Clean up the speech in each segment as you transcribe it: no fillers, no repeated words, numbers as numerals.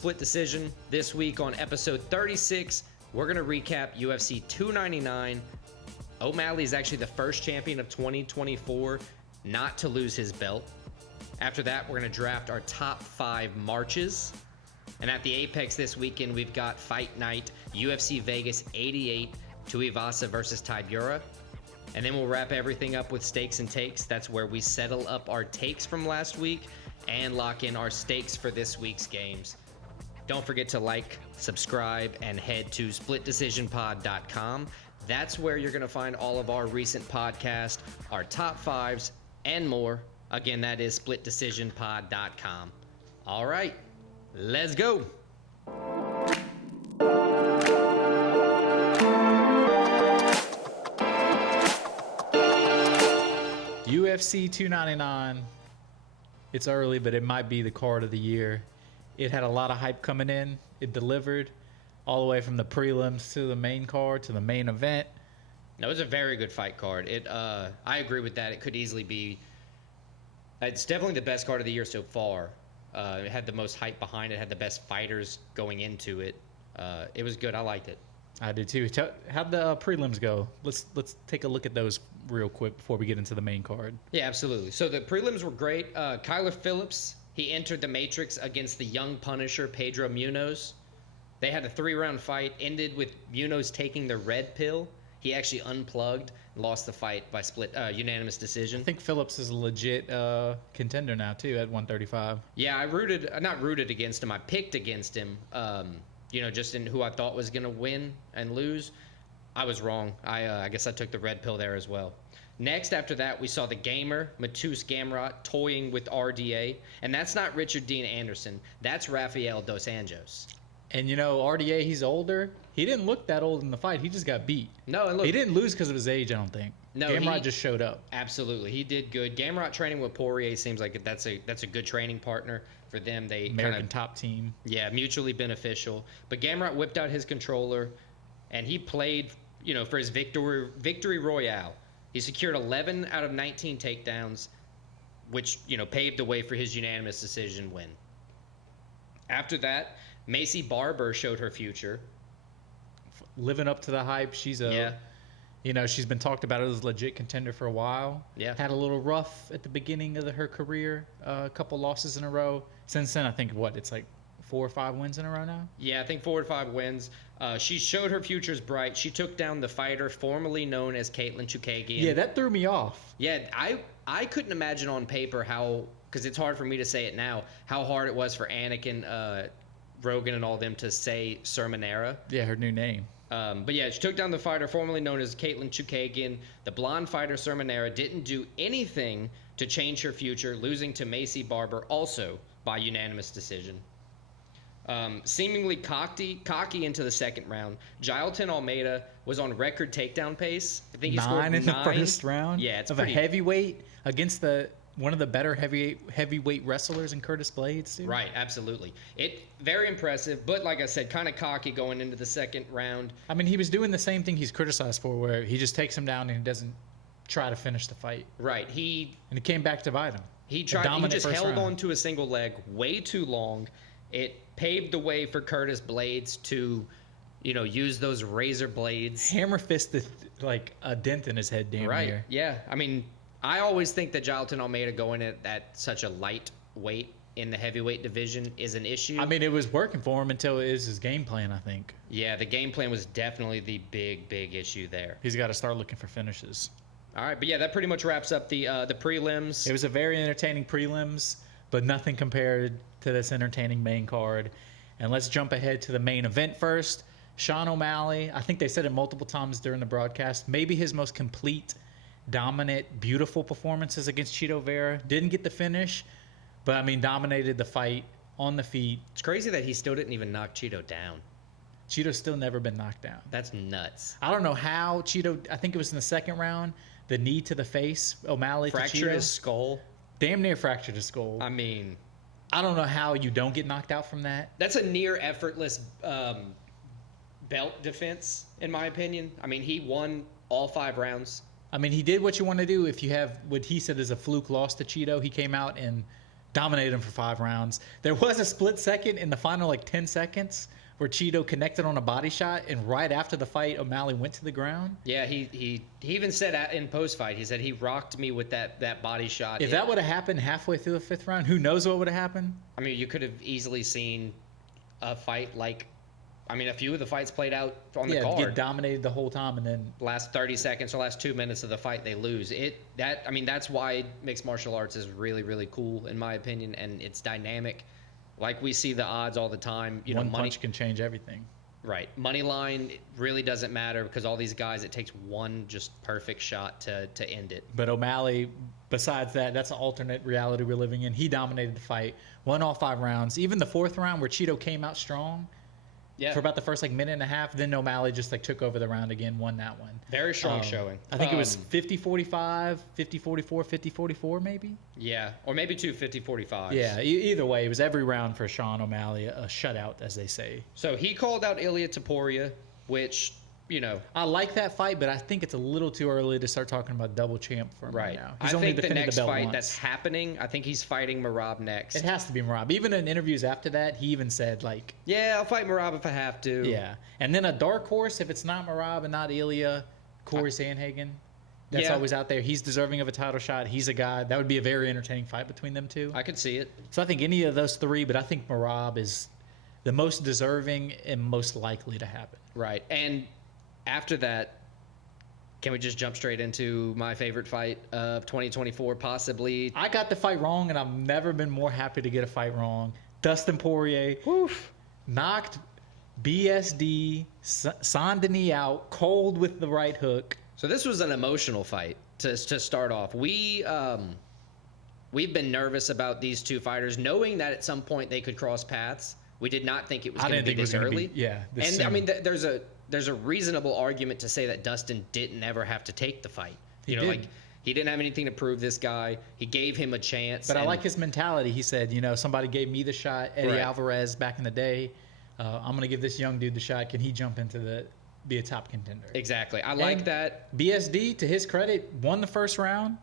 Split Decision. This week on episode 36, we're going to recap UFC 299. O'Malley is actually the first champion of 2024 not to lose his belt. After that, we're going to draft our top 5 marches. And at the Apex this weekend, we've got Fight Night, UFC Vegas 88, Tuivasa versus Tybura. And then we'll wrap everything up with stakes and takes. That's where we settle up our takes from last week and lock in our stakes for this week's games. Don't forget to like, subscribe, and head to splitdecisionpod.com. That's where you're going to find all of our recent podcasts, our top 5s, and more. Again, that is splitdecisionpod.com. All right, let's go. UFC 299, it's early, but it might be the card of the year. It had a lot of hype coming in. It delivered all the way from the prelims to the main card to the main event. No, it was a very good fight card. I agree with that. It could easily be. It's definitely the best card of the year so far. It had the most hype behind it. Had the best fighters going into it. It was good. I liked it. I did too. How'd the prelims go? Let's take a look at those real quick before we get into the main card. Yeah, absolutely. So the prelims were great. Kyler Phillips, he entered the Matrix against the young Punisher, Pedro Munoz. They had a 3-round fight, ended with Munoz taking the red pill. He actually unplugged and lost the fight by split unanimous decision. I think Phillips is a legit contender now too at 135. Yeah, I not rooted against him. I picked against him. Just in who I thought was going to win and lose. I was wrong. I guess I took the red pill there as well. Next, after that, we saw the gamer, Matus Gamrot, toying with RDA. And that's not Richard Dean Anderson. That's Rafael Dos Anjos. And, RDA, he's older. He didn't look that old in the fight. He just got beat. No, and look. He didn't lose because of his age, I don't think. No, Gamrot just showed up. Absolutely. He did good. Gamrot training with Poirier seems like that's a good training partner for them. They American top team. Yeah, mutually beneficial. But Gamrot whipped out his controller, and he played, for his victory royale. He secured 11 out of 19 takedowns, which, paved the way for his unanimous decision win. After that, Maycee Barber showed her future. Living up to the hype. She's she's been talked about as a legit contender for a while. Yeah. Had a little rough at the beginning of her career, a couple losses in a row. Since then, I think, it's like 4 or 5 wins in a row now? Yeah, I think 4 or 5 wins. She showed her future's bright. She took down the fighter formerly known as Caitlin Chukagian. Yeah, that threw me off. Yeah, I couldn't imagine on paper how, because it's hard for me to say it now, how hard it was for Anakin, Rogan, and all them to say Sermonera. Yeah, her new name. But yeah, she took down the fighter formerly known as Caitlin Chukagian. The blonde fighter Sermonera didn't do anything to change her future, losing to Maycee Barber also by unanimous decision. Seemingly cocky into the second round, Jailton Almeida was on record takedown pace. I think he scored 9 in the first round. Yeah, it's a heavyweight against one of the better heavyweight wrestlers in Curtis Blades, too. Right, absolutely. Very impressive, but like I said, kind of cocky going into the second round. I mean, he was doing the same thing he's criticized for, where he just takes him down and he doesn't try to finish the fight. Right. And he came back to bite him. He just held on to a single leg way too long. It paved the way for Curtis Blades to, use those razor blades. Hammer fisted like a dent in his head, damn near. Right. Yeah. I mean, I always think that Jailton Almeida going at such a light weight in the heavyweight division is an issue. I mean, it was working for him until it was his game plan, I think. Yeah, the game plan was definitely the big issue there. He's got to start looking for finishes. All right, but yeah, that pretty much wraps up the prelims. It was a very entertaining prelims, but nothing compared to this entertaining main card. And let's jump ahead to the main event first. Sean O'Malley, I think they said it multiple times during the broadcast, maybe his most complete, dominant, beautiful performances against Chito Vera. Didn't get the finish, but, dominated the fight on the feet. It's crazy that he still didn't even knock Chito down. Chito's still never been knocked down. That's nuts. I don't know how Chito, I think it was in the second round, the knee to the face, O'Malley fractured to Chito. His skull. Damn near fractured his skull. I don't know how you don't get knocked out from that. That's a near effortless belt defense, in my opinion. He won all 5 rounds. He did what you want to do if you have what he said is a fluke loss to Chito. He came out and dominated him for 5 rounds. There was a split second in the final, like 10 seconds, where Chito connected on a body shot, and right after the fight, O'Malley went to the ground. Yeah, he even said in post-fight, he said he rocked me with that body shot. If that would have happened halfway through the 5th round, who knows what would have happened? I mean, you could have easily seen a fight like, I mean, a few of the fights played out on the card. Get dominated the whole time, and then last 30 seconds or last 2 minutes of the fight, they lose. That's why mixed martial arts is really, really cool, in my opinion, and it's dynamic. Like we see the odds all the time. One punch can change everything. Right. Money line really doesn't matter because all these guys, it takes one just perfect shot to end it. But O'Malley, besides that, that's an alternate reality we're living in. He dominated the fight, won all 5 rounds. Even the 4th round where Chito came out strong. Yeah. For about the first minute and a half, then O'Malley just took over the round again, won that one. Very strong showing. I think it was 50-45, 50-44, 50-44 maybe. Yeah, or maybe 2 50-45s. Yeah, either way, it was every round for Sean O'Malley, a shutout, as they say. So he called out Ilia Topuria, which, I like that fight, but I think it's a little too early to start talking about double champ for him right now. I think the next fight that's happening, I think he's fighting Merab next. It has to be Merab. Even in interviews after that, he even said, yeah, I'll fight Merab if I have to. Yeah. And then a dark horse, if it's not Merab and not Ilia, Corey Sandhagen. That's always out there. He's deserving of a title shot. He's a guy. That would be a very entertaining fight between them two. I could see it. So I think any of those 3, but I think Merab is the most deserving and most likely to happen. Right. And after that, can we just jump straight into my favorite fight of 2024, possibly? I got the fight wrong, and I've never been more happy to get a fight wrong. Dustin Poirier knocked BSD Saint-Denis out cold with the right hook. So this was an emotional fight to start off. We've been nervous about these two fighters, knowing that at some point they could cross paths. We did not think it was going to be this early. Soon. I mean, there's a reasonable argument to say that Dustin didn't ever have to take the fight. He didn't have anything to prove this guy. He gave him a chance. But I like his mentality. He said, somebody gave me the shot, Eddie Alvarez back in the day. I'm going to give this young dude the shot. Can he jump into be a top contender? Exactly. I like that. BSD, to his credit, won the first round.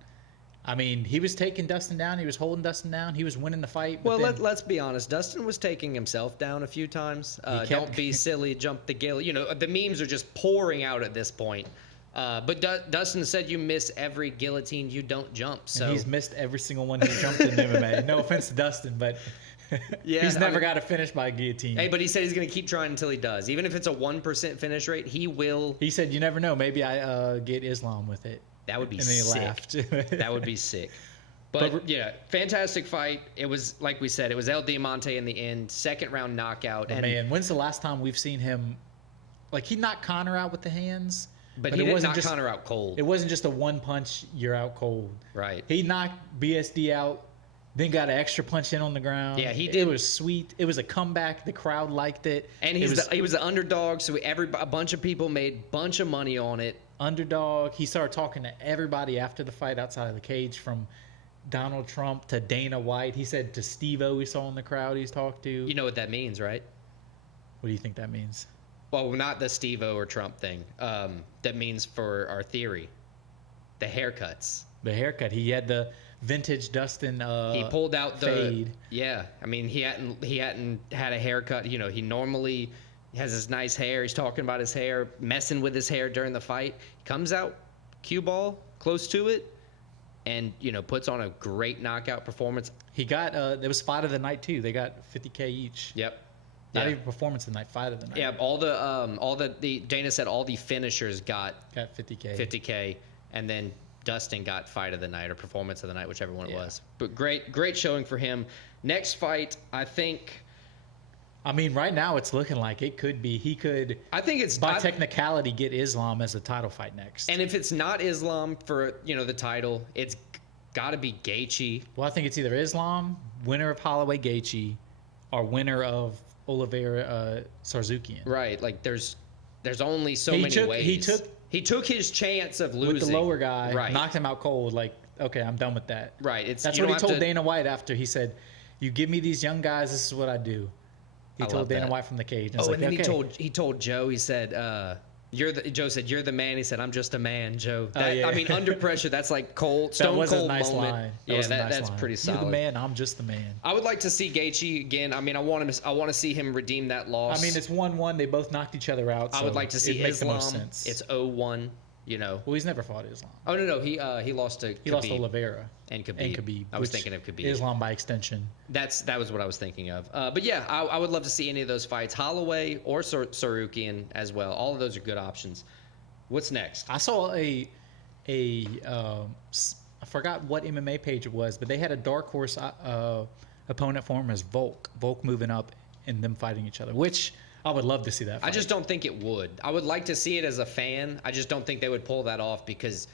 I mean, he was taking Dustin down. He was holding Dustin down. He was winning the fight. Well, let's be honest. Dustin was taking himself down a few times. Don't be silly. Jump the gill. The memes are just pouring out at this point. But Dustin said you miss every guillotine you don't jump. So and he's missed every single one he's jumped in MMA. No offense to Dustin, but he's never got to finish by guillotine. Hey, but he said he's going to keep trying until he does. Even if it's a 1% finish rate, he will. He said, you never know. Maybe I get Islam with it. That would be sick. And then he laughed. That would be sick. But yeah, fantastic fight. It was, like we said, it was El Diamante in the end. 2nd round knockout. Man, when's the last time we've seen him? He knocked Conor out with the hands. But he didn't knock Conor out cold. It wasn't just a one punch, you're out cold. Right. He knocked BSD out, then got an extra punch in on the ground. Yeah, he did. It was sweet. It was a comeback. The crowd liked it. And he was the underdog, so a bunch of people made a bunch of money on it. Underdog. He started talking to everybody after the fight outside of the cage, from Donald Trump to Dana White. He said to Steve-O, we saw in the crowd he's talked to. You know what that means, right? What do you think that means? Well, not the Steve-O or Trump thing. That means for our theory, the haircuts. The haircut. He had the vintage Dustin he pulled out the fade. Yeah, I mean he hadn't had a haircut. He normally has his nice hair. He's talking about his hair, messing with his hair during the fight. He comes out, cue ball, close to it, and puts on a great knockout performance. He got it was fight of the night too. They got $50K each. Yep. Not even performance of the night, fight of the night. Yeah, all the Dana said all the finishers got 50K. 50K, and then Dustin got fight of the night or performance of the night, whichever one it was. But great showing for him. Next fight, I think. I mean, right now it's looking like it could be. He could. I think it's by technicality get Islam as the title fight next. And if it's not Islam for the title, it's got to be Gaethje. Well, I think it's either Islam, winner of Holloway Gaethje, or winner of Oliveira Sarzukian. Right. Like there's only so many ways. He took his chance of losing with the lower guy. Right. Knocked him out cold. Like, okay, I'm done with that. Right. That's what he told Dana White after. He said, "You give me these young guys, this is what I do." He told Dana White from the cage. And then he told Joe. He said, Joe said, "You're the man." He said, "I'm just a man, Joe." Oh, yeah. I mean, under pressure, that's like cold, That stone was cold a nice moment. line. Yeah, was a nice that's line. pretty solid. You're the man. I'm just the man. I would like to see Gaethje again. I mean, I want to see him redeem that loss. I mean, it's 1-1. They both knocked each other out. I would like to see it makes the Islam. most sense. It's 0-1. You know. Well, he's never fought Islam. Oh no, he lost to He lost to Oliveira and Khabib. I was thinking of Khabib. Islam by extension. That was what I was thinking of. But yeah, I would love to see any of those fights. Holloway or Sarukian as well. All of those are good options. What's next? I saw I forgot what MMA page it was, but they had a dark horse opponent for him as Volk. Volk moving up and them fighting each other, which I would love to see that fight. I just don't think it would. I would like to see it as a fan. I just don't think they would pull that off because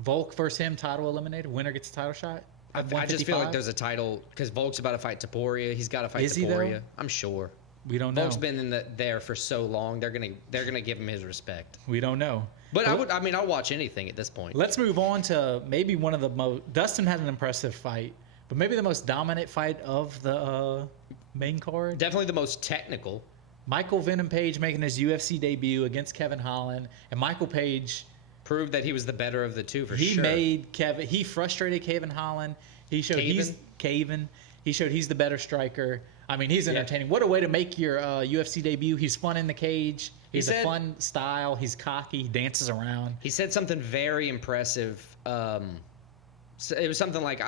Volk versus him, title eliminated. Winner gets a title shot. I just feel like there's a title because Volk's about to fight Topuria. He's got to fight Is he, Topuria. though? I'm sure. We don't know. Volk's been there for so long. They're gonna give him his respect. We don't know. But I'll watch anything at this point. Let's move on to maybe one of the most. Dustin had an impressive fight, but maybe the most dominant fight of the main card. Definitely the most technical. Michael Venom Page making his UFC debut against Kevin Holland, and Michael Page proved that he was the better of the two for He sure. He frustrated Kevin Holland. He showed He showed he's the better striker. I mean, he's entertaining. What a way to make your UFC debut. He's fun in the cage. He's a fun style. He's cocky. He dances around. He said something very impressive. So it was something like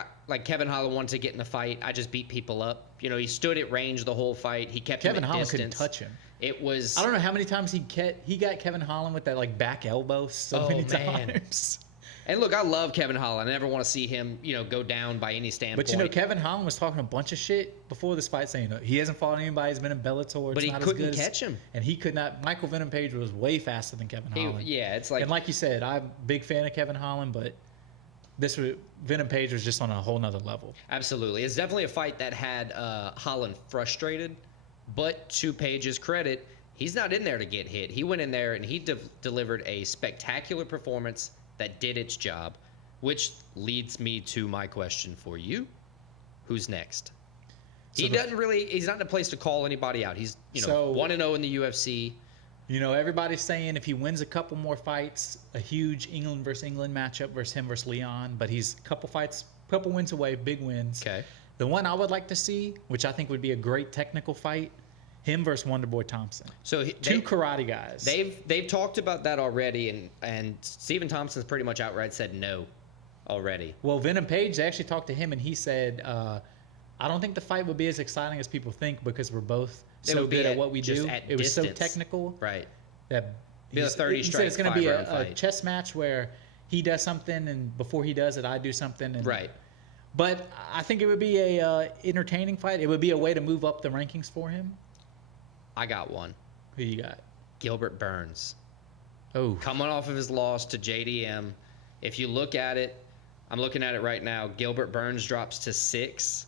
Kevin Holland wanted to get in a fight. I just beat people up. You know, he stood at range the whole fight. He kept Kevin him at Holland distance. couldn't touch him. It was. I don't know how many times he got Kevin Holland with that like back elbow so many times. And look, I love Kevin Holland. I never want to see him, go down by any standpoint. But you know, Kevin Holland was talking a bunch of shit before this fight, saying he hasn't fought anybody. He's been in Bellator. But he couldn't catch him, and he could not. Michael Venom Page was way faster than Kevin Holland. It's like, and like you said, I'm a big fan of Kevin Holland, but Venom Page was just on a whole nother level. Absolutely, it's definitely a fight that had Holland frustrated. But to Page's credit, he's not in there to get hit. He went in there and he delivered a spectacular performance that did its job, which leads me to my question for you. Who's next? He's not in a place to call anybody out. He's 1-0 in the UFC. You know, everybody's saying if he wins a couple more fights, a huge England versus England matchup versus him versus Leon, but he's a couple wins away, big wins. Okay. The one I would like to see, which I think would be a great technical fight, him versus Wonderboy Thompson. So two karate guys. They've talked about that already, and Stephen Thompson's pretty much outright said no already. Well, Venom Page, they actually talked to him, and he said, I don't think the fight would be as exciting as people think because we're both so good at what we do. It was so technical. Right. That be a 30 strike, he said it's going to be a chess match where he does something, and before he does it, I do something. And, right. But I think it would be a entertaining fight. It would be a way to move up the rankings for him. I got one. Who you got? Gilbert Burns. Oh. Coming off of his loss to JDM. If you look at it, I'm looking at it right now. Gilbert Burns drops to 6.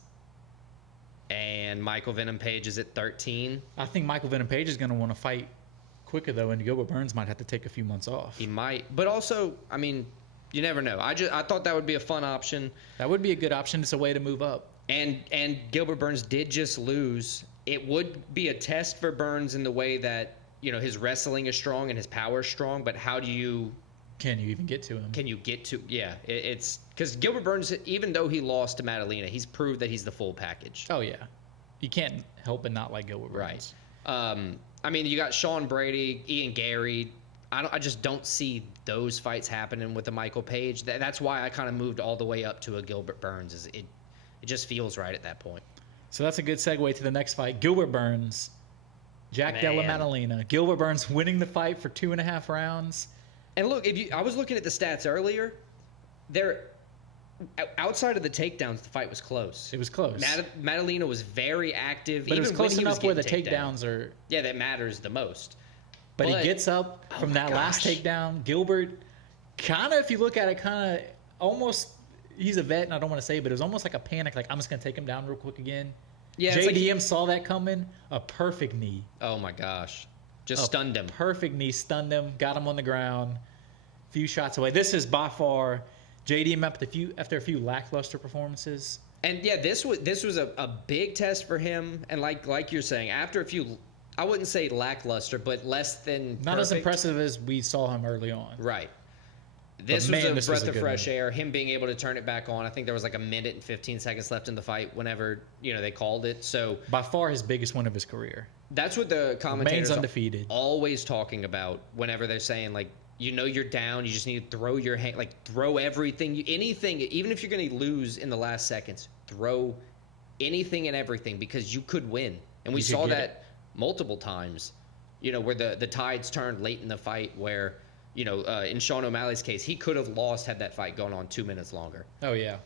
And Michael Venom Page is at 13. I think Michael Venom Page is going to want to fight quicker, though, and Gilbert Burns might have to take a few months off. He might. But also, I mean, you never know. I thought that would be a fun option. That would be a good option. It's a way to move up. And Gilbert Burns did just lose. It would be a test for Burns in the way that, his wrestling is strong and his power is strong, but how do you... Can you even get to him? Can you get to... Yeah, it's... Because Gilbert Burns, even though he lost to Madalena, he's proved that he's the full package. Oh, yeah. You can't help but not like Gilbert Burns. Right. I mean, you got Sean Brady, Ian Gary. I just don't see those fights happening with a Michael Page. That's why I kind of moved all the way up to a Gilbert Burns. It just feels right at that point. So that's a good segue to the next fight. Gilbert Burns, Jack Della Maddalena. Gilbert Burns winning the fight for 2.5 rounds. And look, I was looking at the stats earlier. Outside of the takedowns, the fight was close. It was close. Madalena was very active. But even it was close when enough where the takedowns are... Yeah, that matters the most. But he gets up from that last takedown. Gilbert, kind of, if you look at it, kind of almost... He's a vet, and I don't want to say, but it was almost like a panic, like, I'm just going to take him down real quick again. Yeah, JDM saw that coming. A perfect knee. Oh, my gosh. Just stunned him. Perfect knee. Stunned him. Got him on the ground. Few shots away. This is by far JDM after a few lackluster performances. And, yeah, this was a big test for him. And like you're saying, after a few I wouldn't say lackluster, but less than Not as perfect. impressive as we saw him early on. Right. This man, was this a was breath a of good fresh one. air. Him being able to turn it back on. I think there was like a minute and 15 seconds left in the fight whenever, they called it. So By far his biggest win of his career. that's what the commentators Main's undefeated. always talking about whenever they're saying, like, you're down. You just need to throw your hand, like, throw everything. Anything, even if you're going to lose in the last seconds, throw anything and everything because you could win. And we You could saw get that multiple times, where the tides turned late in the fight where, in Sean O'Malley's case, he could have lost had that fight gone on 2 minutes longer, Oh, yeah.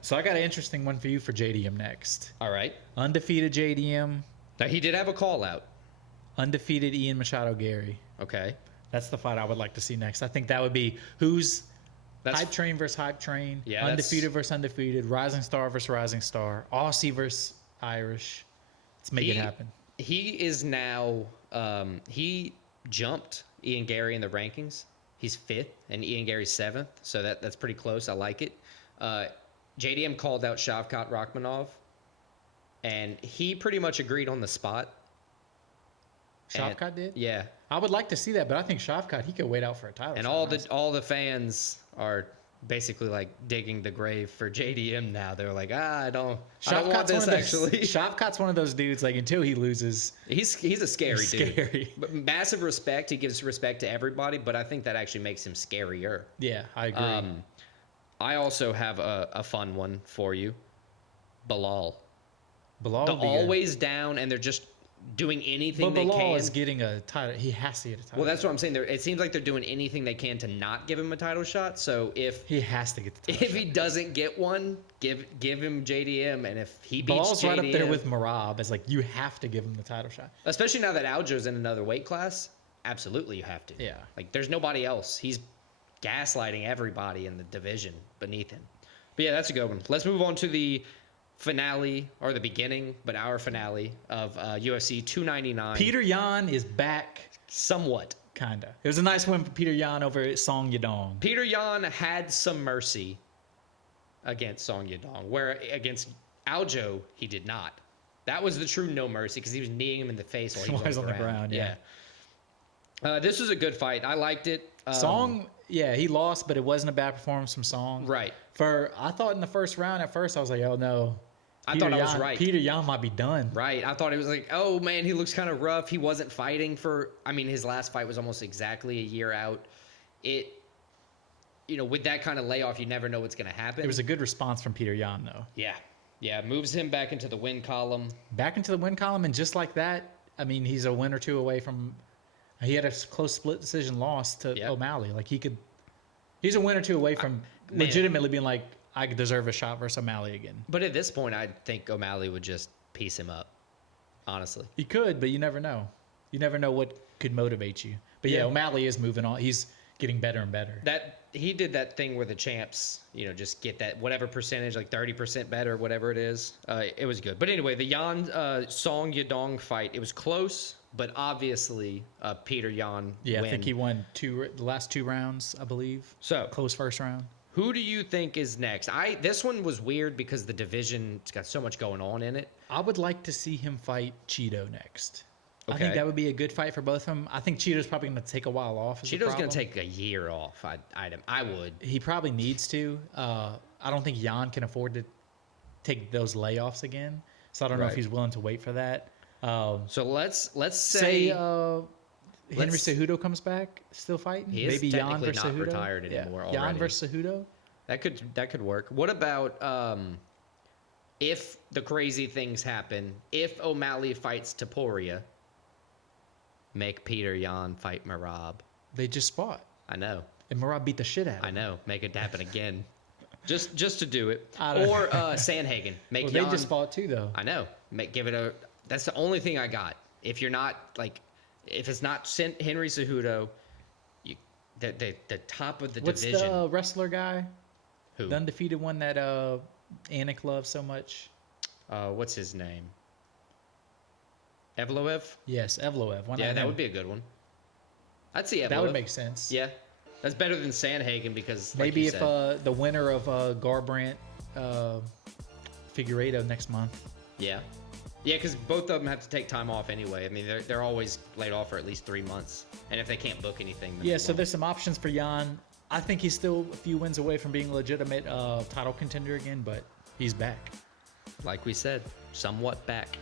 So I got an interesting one for you for JDM next. All right. Undefeated JDM, Now, he did have a call out. undefeated Ian Machado Gary. Okay. That's the fight I would like to see next. I think that would be who's That's hype train versus hype train, Yeah, undefeated versus undefeated, rising star versus rising star, Aussie versus Irish. Let's make it happen. He is now, he jumped Ian Gary in the rankings. He's 5th and Ian Gary's 7th. So that's pretty close. I like it. JDM called out Shavkat Rakhmonov, and he pretty much agreed on the spot. Shavkat did? Yeah. I would like to see that, but I think Shavkat, he could wait out for a title. And shot, all the fans are basically like digging the grave for JDM now. They're like, I don't want this actually. Shavkat's one of those dudes, like, until he loses, He's a scary dude. scary. But massive respect. He gives respect to everybody, but I think that actually makes him scarier. Yeah, I agree. I also have a fun one for you. Bilal. Bilal The would be good. always down, and they're just doing anything But they Bilal can. is getting a title. He has to get a title. Well, that's what I'm saying. It seems like they're doing anything they can to not give him a title shot. So if He has to get the title if he doesn't get one, give him JDM, and if he beats Bilal's JDM, right up there with Marab as, like, you have to give him the title shot. especially now that Aljo's in another weight class, absolutely you have to. Yeah. Like, there's nobody else. He's gaslighting everybody in the division beneath him. But yeah, that's a good one. Let's move on to the finale, or the beginning, but our finale of UFC 299. Peter Yan is back, Somewhat. kinda. It was a nice win for Peter Yan over Song Yadong. Peter Yan had some mercy against Song Yadong, where against Aljo, he did not. That was the true no mercy, because he was kneeing him in the face while he While was he's on the ground, yeah. This was a good fight. I liked it. Song, yeah, he lost, but it wasn't a bad performance from Song. Right. I thought in the first round, at first, I was like, oh no. I thought I was right. Peter Yan might be done. Right. I thought it was like, oh man, he looks kind of rough. He wasn't fighting his last fight was almost exactly a year out. With that kind of layoff, you never know what's going to happen. It was a good response from Peter Yan, though. Yeah. Yeah. Moves him back into the win column. Back into the win column, and just like that, I mean, he's a win or two away from. He had a close split decision loss to Yep. O'Malley. Like, he's a win or two away from man. legitimately being like, I could deserve a shot versus O'Malley again. But at this point, I think O'Malley would just piece him up, honestly. He could, but you never know. You never know what could motivate you. But yeah, Yeah. O'Malley is moving on. He's getting better and better. He did that thing where the champs, just get that whatever percentage, like 30% better, whatever it is. It was good. But anyway, the Yan Song Yadong fight, it was close, but obviously Peter Yan Yeah, win. I think he won the last 2 rounds, I believe. So Close first round. who do you think is next? This one was weird because the division's got so much going on in it. I would like to see him fight Chito next. I Okay. think that would be a good fight for both of them. I think Chito's probably going to take a while off. Cheeto's going to take a year off. I would. He probably needs to. I don't think Jan can afford to take those layoffs again. So I don't know if Right. he's willing to wait for that. So let's Say say Henry let's- Cejudo comes back, still fighting. He is Maybe Jan technically versus not Cejudo. retired anymore Jan already. versus Cejudo. that could work. What about if the crazy things happen? If O'Malley fights Taporia, make Peter Yan fight Marab. They just fought, I know. and Marab beat the shit out of him. I know. Make it happen again. just to do it. I don't- Or Sandhagen. Make Well, Yan. they just fought too, though. I know. Give it a. That's the only thing I got. If you're not if it's not Henry Cejudo, the top of the What's division. the wrestler guy? Who? The undefeated one that Anik loves so much. What's his name? Evloev. Yes, Evloev. Why Yeah, not that him? would be a good one. I'd see Evloev. That would make sense. Yeah, that's better than Sandhagen because like Maybe you if said, the winner of Garbrandt Figueiredo next month. yeah, Yeah, because both of them have to take time off anyway. I mean, they're always laid off for at least 3 months. And if they can't book anything, then Yeah, so there's some options for Jan. I think he's still a few wins away from being a legitimate title contender again, but he's back. like we said, somewhat back.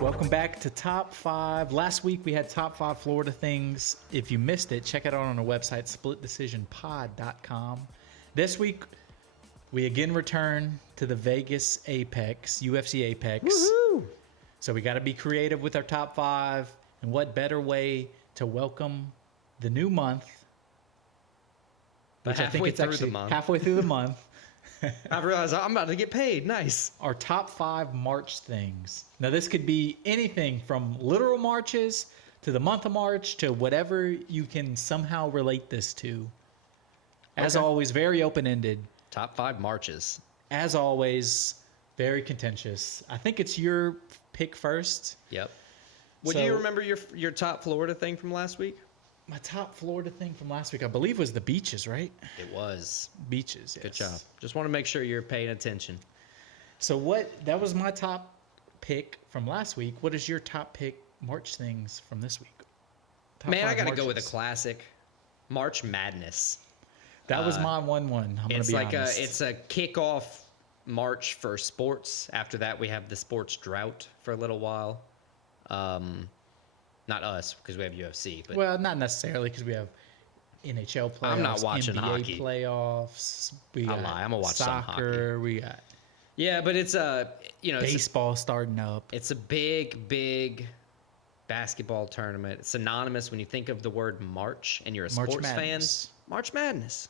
Welcome back to Top 5. Last week we had Top 5 Florida things. If you missed it, check it out on our website, splitdecisionpod.com. This week, we again return to the Vegas Apex, UFC Apex. Woohoo! So we got to be creative with our top 5. And what better way to welcome the new month, which I think it's actually halfway through the month. I realized I'm about to get paid. Nice. Our top 5 March things. Now, this could be anything from literal marches to the month of March to whatever you can somehow relate this to. As always, very open-ended. Top 5 marches. As always, very contentious. I think it's your pick first. Yep. Would you remember your top Florida thing from last week? My top Florida thing from last week, I believe, was the beaches, right? It was. Beaches, yes. Good job. Just want to make sure you're paying attention. So that was my top pick from last week. What is your top pick March things from this week? Man, I got to go with a classic. March Madness. That was my 1-1. I'm going to be honest. It's a kickoff March for sports. After that, we have the sports drought for a little while. Not us, because we have UFC. But well, not necessarily, because we have NHL playoffs. I'm not watching NBA hockey. Playoffs. We got I'm gonna watch soccer. some hockey. We got but it's baseball starting up. It's a big basketball tournament. It's synonymous when you think of the word March and you're a March sports Madness. fan. March Madness.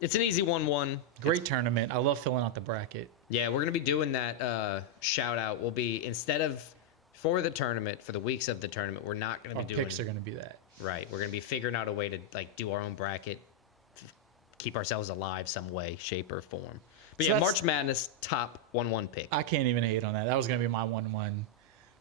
It's an easy 1-1. Great tournament. I love filling out the bracket. Yeah, we're gonna be doing that. Shout out will be instead of for the tournament, for the weeks of the tournament, we're not going to be doing... Our picks are going to be that. Right. We're going to be figuring out a way to do our own bracket, keep ourselves alive some way, shape, or form. But so March Madness, top 1-1 pick. I can't even hate on that. That was going to be my 1-1. I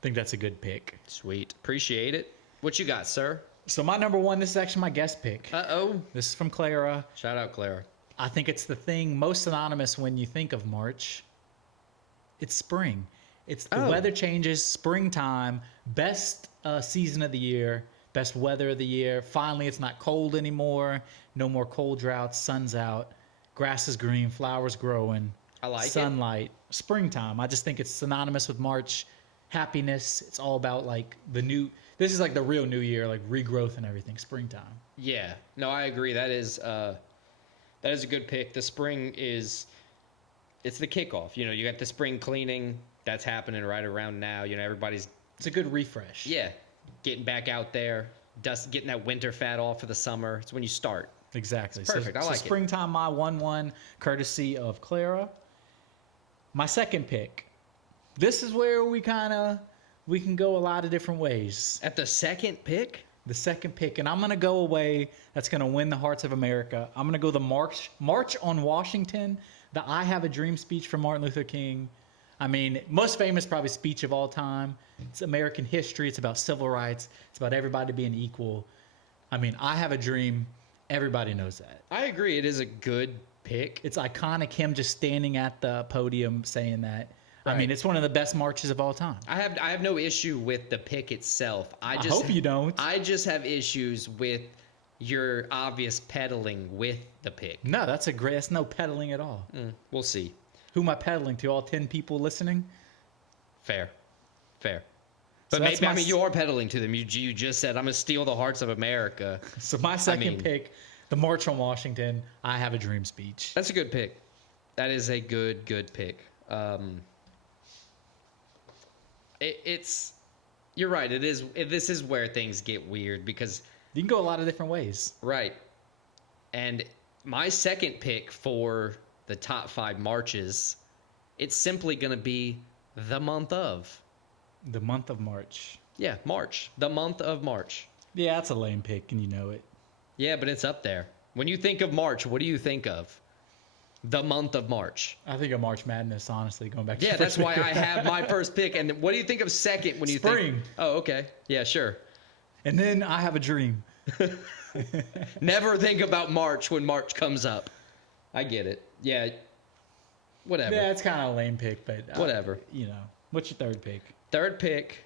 think that's a good pick. Sweet. Appreciate it. What you got, sir? So my number 1, this is actually my guest pick. Uh-oh. This is from Clara. Shout out, Clara. I think it's the thing most synonymous when you think of March. It's spring. It's the weather changes, springtime, best season of the year, best weather of the year. Finally, it's not cold anymore. No more cold droughts. Sun's out. Grass is green. Flowers growing. I like sunlight. Springtime. I just think it's synonymous with March. Happiness. It's all about like the new. This is like the real new year, like regrowth and everything. Springtime. Yeah. No, I agree. That is a good pick. The spring is. It's the kickoff. You got the spring cleaning. That's happening right around now. Everybody's... It's a good refresh. Yeah. Getting back out there. Getting that winter fat off for the summer. It's when you start. Exactly. It's perfect. I like it. Springtime, my 1-1, courtesy of Clara. My second pick. This is where we can go a lot of different ways. At the second pick? The second pick. And I'm going to go away. That's going to win the hearts of America. I'm going to go the March on Washington. The I Have a Dream speech from Martin Luther King. I mean, most famous probably speech of all time. It's American history. It's about civil rights. It's about everybody being equal. I mean, I have a dream. Everybody knows that. I agree. It is a good pick. It's iconic, him just standing at the podium saying that. Right. I mean, it's one of the best marches of all time. I have no issue with the pick itself. I hope you don't. I just have issues with your obvious peddling with the pick. No, that's no peddling at all. We'll see. Who am I peddling to? All 10 people listening? Fair. But So maybe you are peddling to them. You just said, I'm going to steal the hearts of America. So my second pick, the March on Washington, I Have a Dream speech. That's a good pick. That is a good pick. You're right. This is where things get weird because... You can go a lot of different ways. Right. And my second pick for the top 5 marches, it's simply going to be the month of. The month of March. Yeah, March. The month of March. Yeah, that's a lame pick, and you know it. Yeah, but it's up there. When you think of March, what do you think of? The month of March. I think of March Madness, honestly, going back to Yeah, that's why I have my first pick. And what do you think of second when you think? Spring. Oh, okay. Yeah, sure. And then I Have a Dream. Never think about March when March comes up. I get it. Yeah. Whatever. Yeah, it's kind of a lame pick, but Whatever. What's your third pick? Third pick.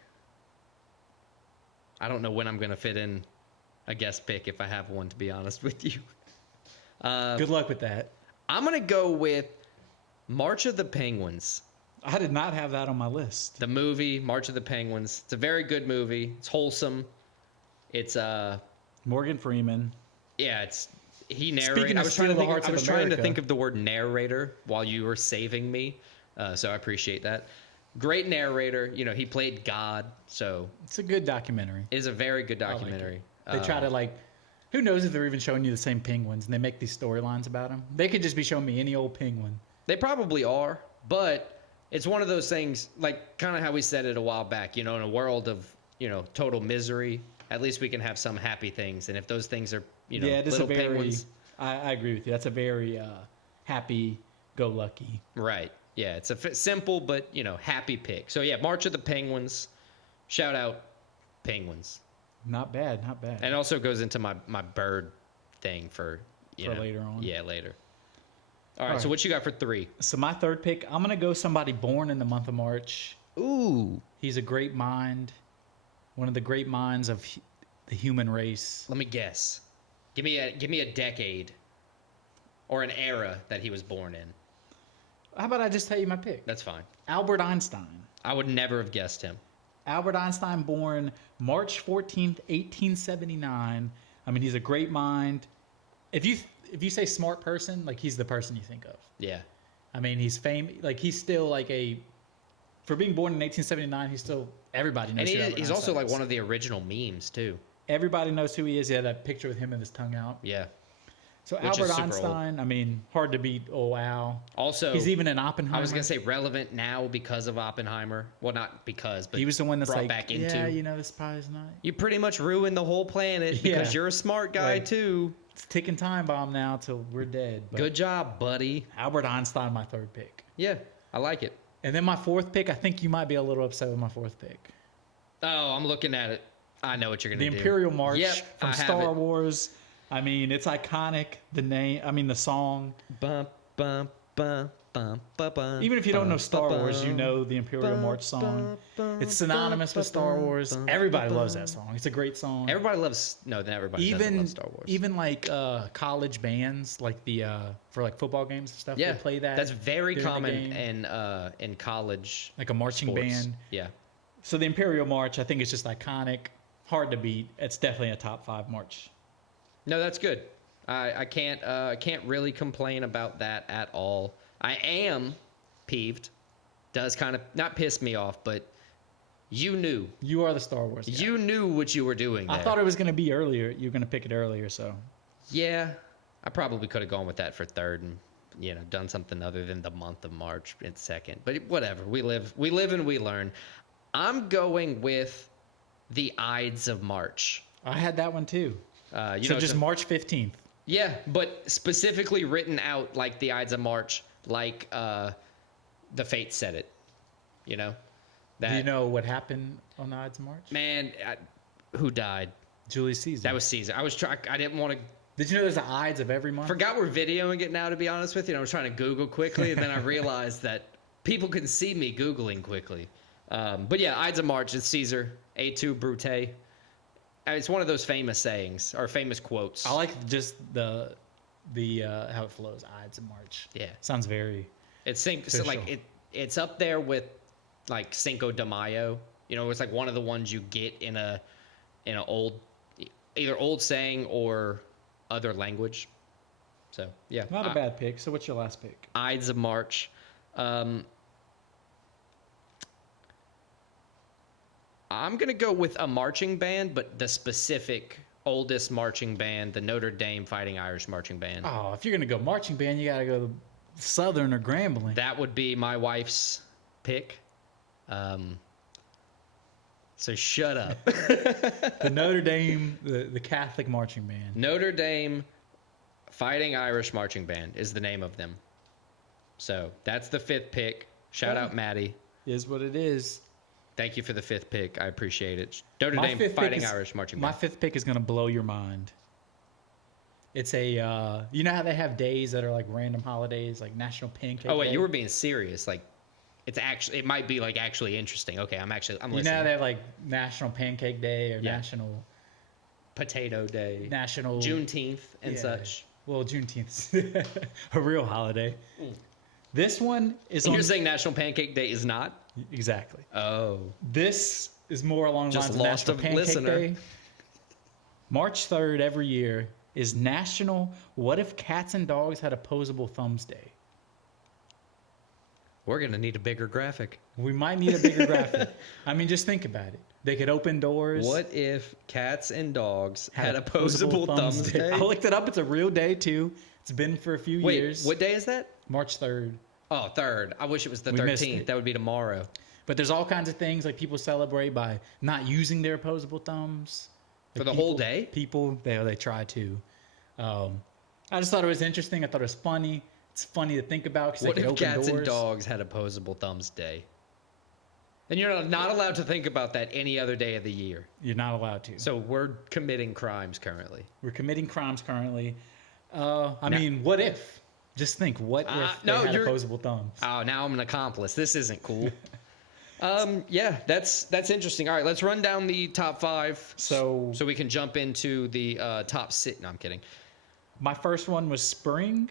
I don't know when I'm going to fit in a guest pick if I have one, to be honest with you. Good luck with that. I'm going to go with March of the Penguins. I did not have that on my list. The movie, March of the Penguins. It's a very good movie. It's wholesome. It's Morgan Freeman. Yeah, he narrated. Speaking of Steal the Hearts I of was trying to America. think of the word narrator while you were saving me, so I appreciate that. Great narrator. He played God, so It's a good documentary. it is a very good documentary. They try to who knows if they're even showing you the same penguins, and they make these storylines about them. They could just be showing me any old penguin. They probably are, but it's one of those things, kind of how we said it a while back. In a world of total misery, at least we can have some happy things, and if those things are It is little a very. penguins, I agree with you. That's a very happy-go-lucky. right? Yeah, it's a simple but happy pick. So yeah, March of the Penguins. Shout out Penguins. Not bad, not bad. And it also goes into my bird thing for later on. Yeah, later. All right, so what you got for 3? So my third pick, I'm gonna go somebody born in the month of March. Ooh. He's a great mind, one of the great minds of the human race. Let me guess. Give me a decade or an era that he was born in. How about I just tell you my pick? That's fine. Albert Einstein. I would never have guessed him. Albert Einstein, born March 14th, 1879. I mean, he's a great mind. If you say smart person, he's the person you think of. Yeah. I mean, he's famous. He's still for being born in 1879, everybody knows. And who Albert he's also Einstein is. one of the original memes too. Everybody knows who he is. He had that picture with him with his tongue out. Yeah. So Which is Albert super Einstein, I mean, hard to beat. Oh wow. Also, he's even in Oppenheimer. I was gonna say relevant now because of Oppenheimer. Well, not because, but he was the one that's brought back into. Yeah, this probably not. You pretty much ruined the whole planet because you're a smart guy too. It's a ticking time bomb now till we're dead. But Good job, buddy. Albert Einstein, my third pick. Yeah, I like it. And then my fourth pick, I think you might be a little upset with my fourth pick. Oh, I'm looking at it. I know what you're gonna The do. Imperial March from I have Star it. Wars. I mean, it's iconic. The song. Bum, bum, bum, bum, bum, bum, Even if you don't know bum, Star bum, Wars, you know the Imperial bum, March song. bum, It's synonymous with Star bum, Wars. bum, Everybody bum. loves that song. It's a great song. Everybody loves. No, then everybody doesn't love Star Wars. Even college bands, for football games and stuff, yeah, they play that. That's very during the common game. in college. Like a marching sports. band. Yeah. So the Imperial March, I think it's just iconic, hard to beat. It's definitely a top 5 march. No, that's good. I can't really complain about that at all. I am peeved. Does kind of not piss me off, but you knew. You are the Star Wars guy. You knew what you were doing there. I thought it was going to be earlier. You were going to pick it earlier, so. Yeah, I probably could have gone with that for third and done something other than the month of March in second. But whatever. We live and we learn. I'm going with the Ides of March. I had that one too. Just March 15th. Yeah, but specifically written out like the Ides of March, like the Fates said it. Do you know what happened on the Ides of March? Man, who died? Julius Caesar. That was Caesar. I didn't want to. Did you know there's the Ides of every month? Forgot we're videoing it now, to be honest with you. I was trying to Google quickly, and then I realized that people can see me Googling quickly. But yeah, Ides of March is Caesar, Et Brute. It's one of those famous sayings or famous quotes. I like just the how it flows. Ides of March. Yeah, Sounds very. it's it's up there with like Cinco de Mayo. It's like one of the ones you get in a either old saying or other language. So yeah, Not a bad pick. So what's your last pick? Ides of March. I'm going to go with a marching band, but the specific oldest marching band, the Notre Dame Fighting Irish Marching Band. Oh, if you're going to go marching band, you got to go Southern or Grambling. That would be my wife's pick. So shut up. The Notre Dame, the Catholic marching band. Notre Dame Fighting Irish Marching Band is the name of them. So that's the 5th pick. Shout out Maddie. Is what it is. Thank you for the 5th pick. I appreciate it. Notre My Dame fifth pick Fighting is- Irish Marching My Band. 5th pick is going to blow your mind. It's a you know how they have days that are like random holidays, like National Pancake Oh wait, Day? you were being serious. Like, it might be like actually interesting. Okay, I'm You listening. know how they have like National Pancake Day or Yeah. National Potato Day, National Juneteenth, and yeah. such. Well, Juneteenth's a real holiday. This one is And on you're saying National Pancake Day is not? exactly. Oh, This is more along the Just lines of lost National a Pancake listener. Day. March 3rd every year is National What If Cats and Dogs Had Opposable Thumbs Day. we're gonna need a bigger graphic. We might need a bigger graphic. I mean, just think about it. They could open doors. What if cats and dogs had opposable thumbs day? I looked it up. It's a real day, too. It's been for a few Wait, years. what day is that? March 3rd. Oh, 3rd. I wish it was the We missed 13th. it. That would be tomorrow. But there's all kinds of things like people celebrate by not using their opposable thumbs. For Like the whole day? People, they try to. I just thought it was interesting. I thought it was funny. It's funny to think about because they What could if open cats doors. and dogs had opposable thumbs day? And you're not allowed to think about that any other day of the year. You're not allowed to. So we're committing crimes currently. We're committing crimes currently. I mean, what if? Just think, what if they had opposable thumbs? Oh, now I'm an accomplice. This isn't cool. Yeah, that's interesting. All right, let's run down the top 5 So we can jump into the top 6. No, I'm kidding. my first one was spring.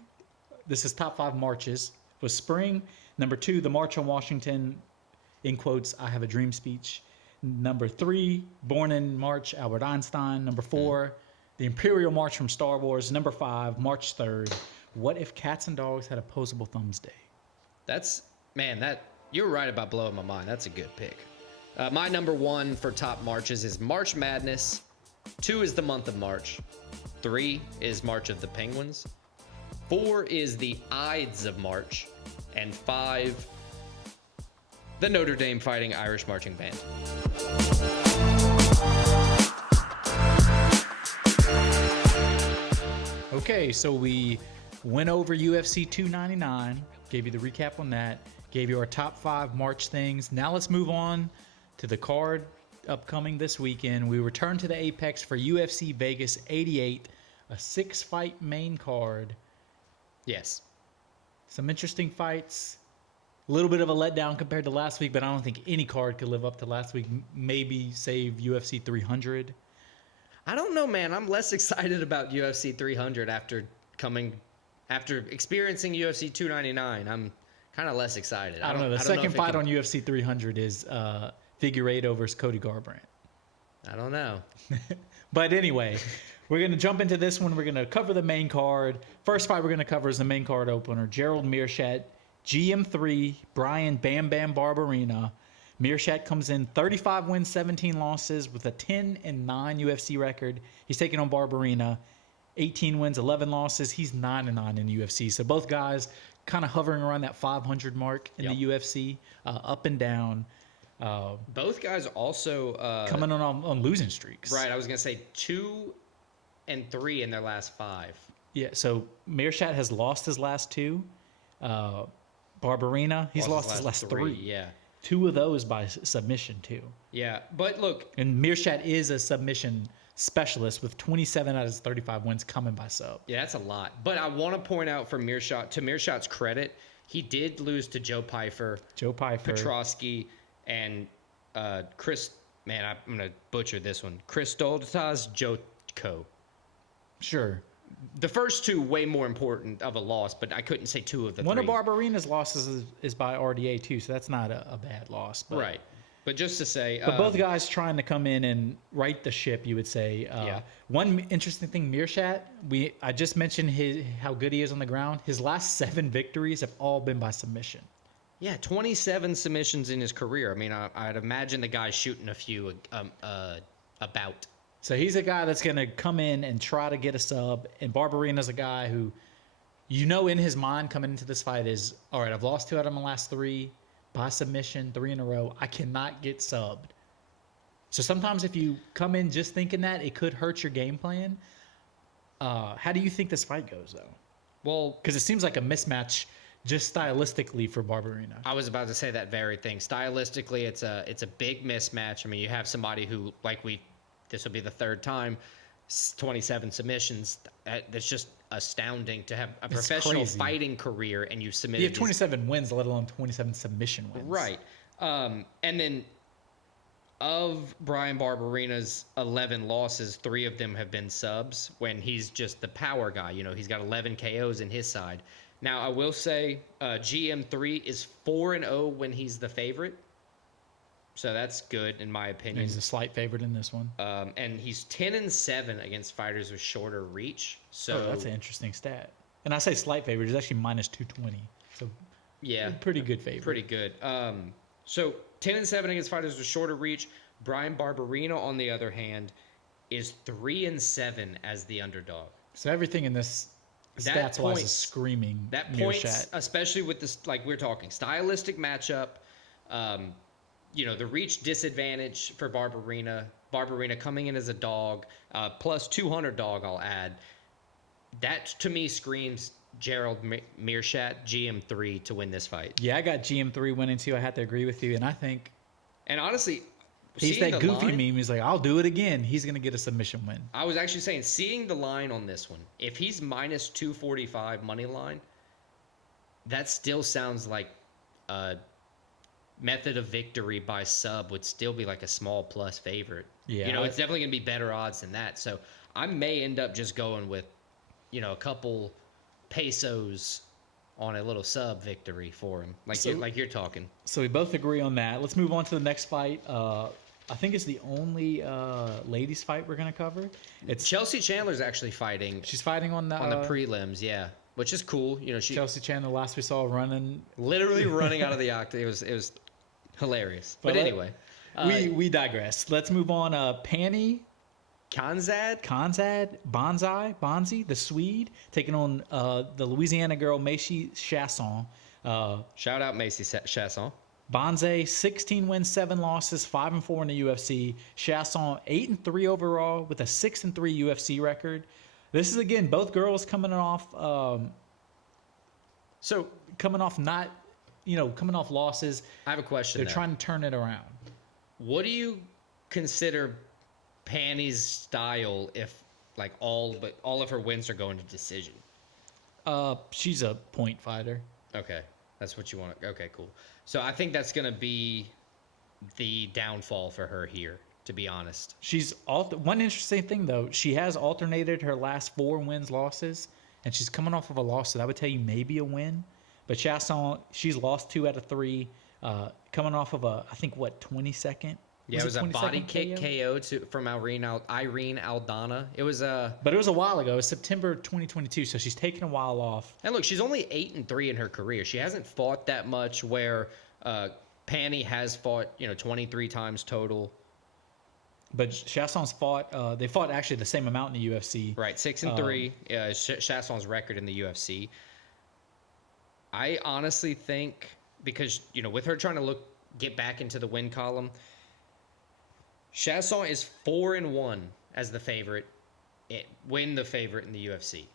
This is top 5 marches. Was spring. Number 2, the March on Washington, in quotes, I Have a Dream speech. Number 3, Born in March, Albert Einstein. Number 4, the Imperial March from Star Wars. Number 5, March 3rd. What if cats and dogs had opposable thumbs day? You're right about blowing my mind. That's a good pick. My number 1 for top marches is March Madness. 2 is the month of March. 3 is March of the Penguins. 4 is the Ides of March. And 5, the Notre Dame Fighting Irish Marching Band. Okay, so we went over UFC 299, gave you the recap on that, gave you our top 5 March things. Now let's move on to the card upcoming this weekend. We return to the Apex for UFC Vegas 88, a 6-fight main card. Yes. Some interesting fights. A little bit of a letdown compared to last week, but I don't think any card could live up to last week. Maybe save UFC 300. I don't know, man. I'm less excited about UFC 300 after experiencing UFC 299. I'm kind of less excited. I don't know. The second fight on UFC 300 is Figueiredo versus Cody Garbrandt. I don't know. But anyway, we're going to jump into this one. We're going to cover the main card. First fight we're going to cover is the main card opener. Gerald Meerschaert, GM3, Brian Bam Bam Barberena. Meerschaert comes in 35 wins, 17 losses with a 10-9 UFC record. He's taking on Barberena, 18 wins, 11 losses. He's 9-9 in the UFC. So both guys kind of hovering around that 500 mark in the UFC, up and down. Both guys also Coming on losing streaks. Right, I was gonna say 2 and 3 in their last 5. Yeah, so Meerschaert has lost his last 2. Barberena, he's lost his last 3. Yeah. 2 of those by submission too. Yeah, but look, And Meerschaert is a submission specialist with 27 out of his 35 wins coming by sub. yeah, that's a lot. But I want to point out for Meerschaert, to Meerschaert's credit, he did lose to Joe Pyfer, Petrosky, and Chris. Man, I'm gonna butcher this one. Christoltas Jotko. Sure. The first 2 way more important of a loss, but I couldn't say 2 of the 3. One of Barberena's losses is by RDA too, so that's not a bad loss. But, Right. But just to say, But both guys trying to come in and right the ship, you would say. Yeah. One interesting thing, Meerschaert, I just mentioned how good he is on the ground. His last 7 victories have all been by submission. yeah, 27 submissions in his career. I mean, I'd imagine the guy's shooting a few about. So he's a guy that's going to come in and try to get a sub. And Barberena's a guy who, in his mind coming into this fight is, all right, I've lost 2 out of my last 3 by submission, 3 in a row. I cannot get subbed. So sometimes if you come in just thinking that, it could hurt your game plan. How do you think this fight goes, though? Well, Because it seems like a mismatch just stylistically for Barberena. I was about to say that very thing. Stylistically, it's a big mismatch. I mean, you have somebody who, this will be the 3rd time, 27 submissions. That's just astounding to have a professional crazy. fighting career and you submitted. You have 27 wins, let alone 27 submission wins. Right. And then of Brian Barberina's 11 losses, 3 of them have been subs when he's just the power guy. You know, he's got 11 KOs in his side. Now, I will say GM3 is 4-0 when he's the favorite. So that's good, in my opinion. He's a slight favorite in this one. And he's 10-7 against fighters with shorter reach. So that's an interesting stat. And I say slight favorite. He's actually minus 220. So yeah, pretty good favorite. Pretty good. So 10-7 against fighters with shorter reach. Brian Barberina, on the other hand, is 3-7 as the underdog. So everything in this stats wise is screaming. That points, especially with this, like we're talking stylistic matchup. You know, the reach disadvantage for Barberina. Barberina coming in as a dog, plus 200 dog. I'll add. That to me screams Gerald Meerschaert GM3 to win this fight. Yeah, I got GM3 winning too. I have to agree with you, and I think. And honestly, he's that goofy meme. He's like, I'll do it again. He's going to get a submission win. I was actually saying, seeing the line on this one, if he's minus 245 money line, that still sounds like a method of victory by sub would still be like a small plus favorite. Yeah. You know, it's definitely going to be better odds than that. So I may end up just going with, you know, a couple pesos on a little sub victory for him, like you're talking. So we both agree on that. Let's move on to the next fight. I think it's the only ladies fight we're going to cover. It's Chelsea Chandler's actually fighting. She's fighting on the prelims, yeah, which is cool. You know, Chelsea Chandler last we saw literally running out of the octagon. It was hilarious. But anyway, we digress. Let's move on. Pani Bonzi, the Swede, taking on the Louisiana girl Macy Chasson. Shout out Macy Chasson. Bonzi, 16 wins, 7 losses, 5-4 in the UFC. Chasson, 8-3 overall with a 6-3 UFC record. This is again both girls coming off coming off losses. I have a question. They're trying to turn it around. What do you consider Panny's style if like all of her wins are going to decision? She's a point fighter. Okay. That's what you want. Okay, cool. So I think that's going to be the downfall for her here, to be honest. One interesting thing, though, she has alternated her last 4 wins, losses, and she's coming off of a loss, so that would tell you maybe a win. But Chasson, she's lost 2 out of 3, coming off of 22nd. Yeah, it was a body kick KO from Irene Aldana. It was but it was a while ago. It was September 2022, so she's taken a while off. And look, she's only 8-3 in her career. She hasn't fought that much. Where Panny has fought, 23 times total. But Chasson's fought. They fought actually the same amount in the UFC. Right, 6-3. Chasson's record in the UFC. I honestly think because with her trying to get back into the win column. Chasson is 4-1 as the favorite. Win the favorite in the UFC.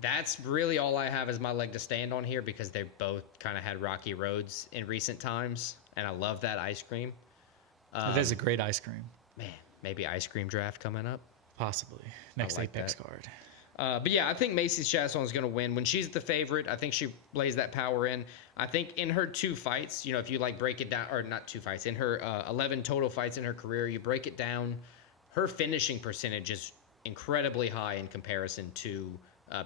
That's really all I have as my leg to stand on here because they both kind of had rocky roads in recent times, and I love that ice cream. It is a great ice cream. Man, maybe ice cream draft coming up. Possibly next Apex card. But yeah, I think Macy Chasson is going to win. When she's the favorite, I think she lays that power in. I think in her 2 fights, if you break it down, or not 2 fights, in her 11 total fights in her career, you break it down, her finishing percentage is incredibly high in comparison to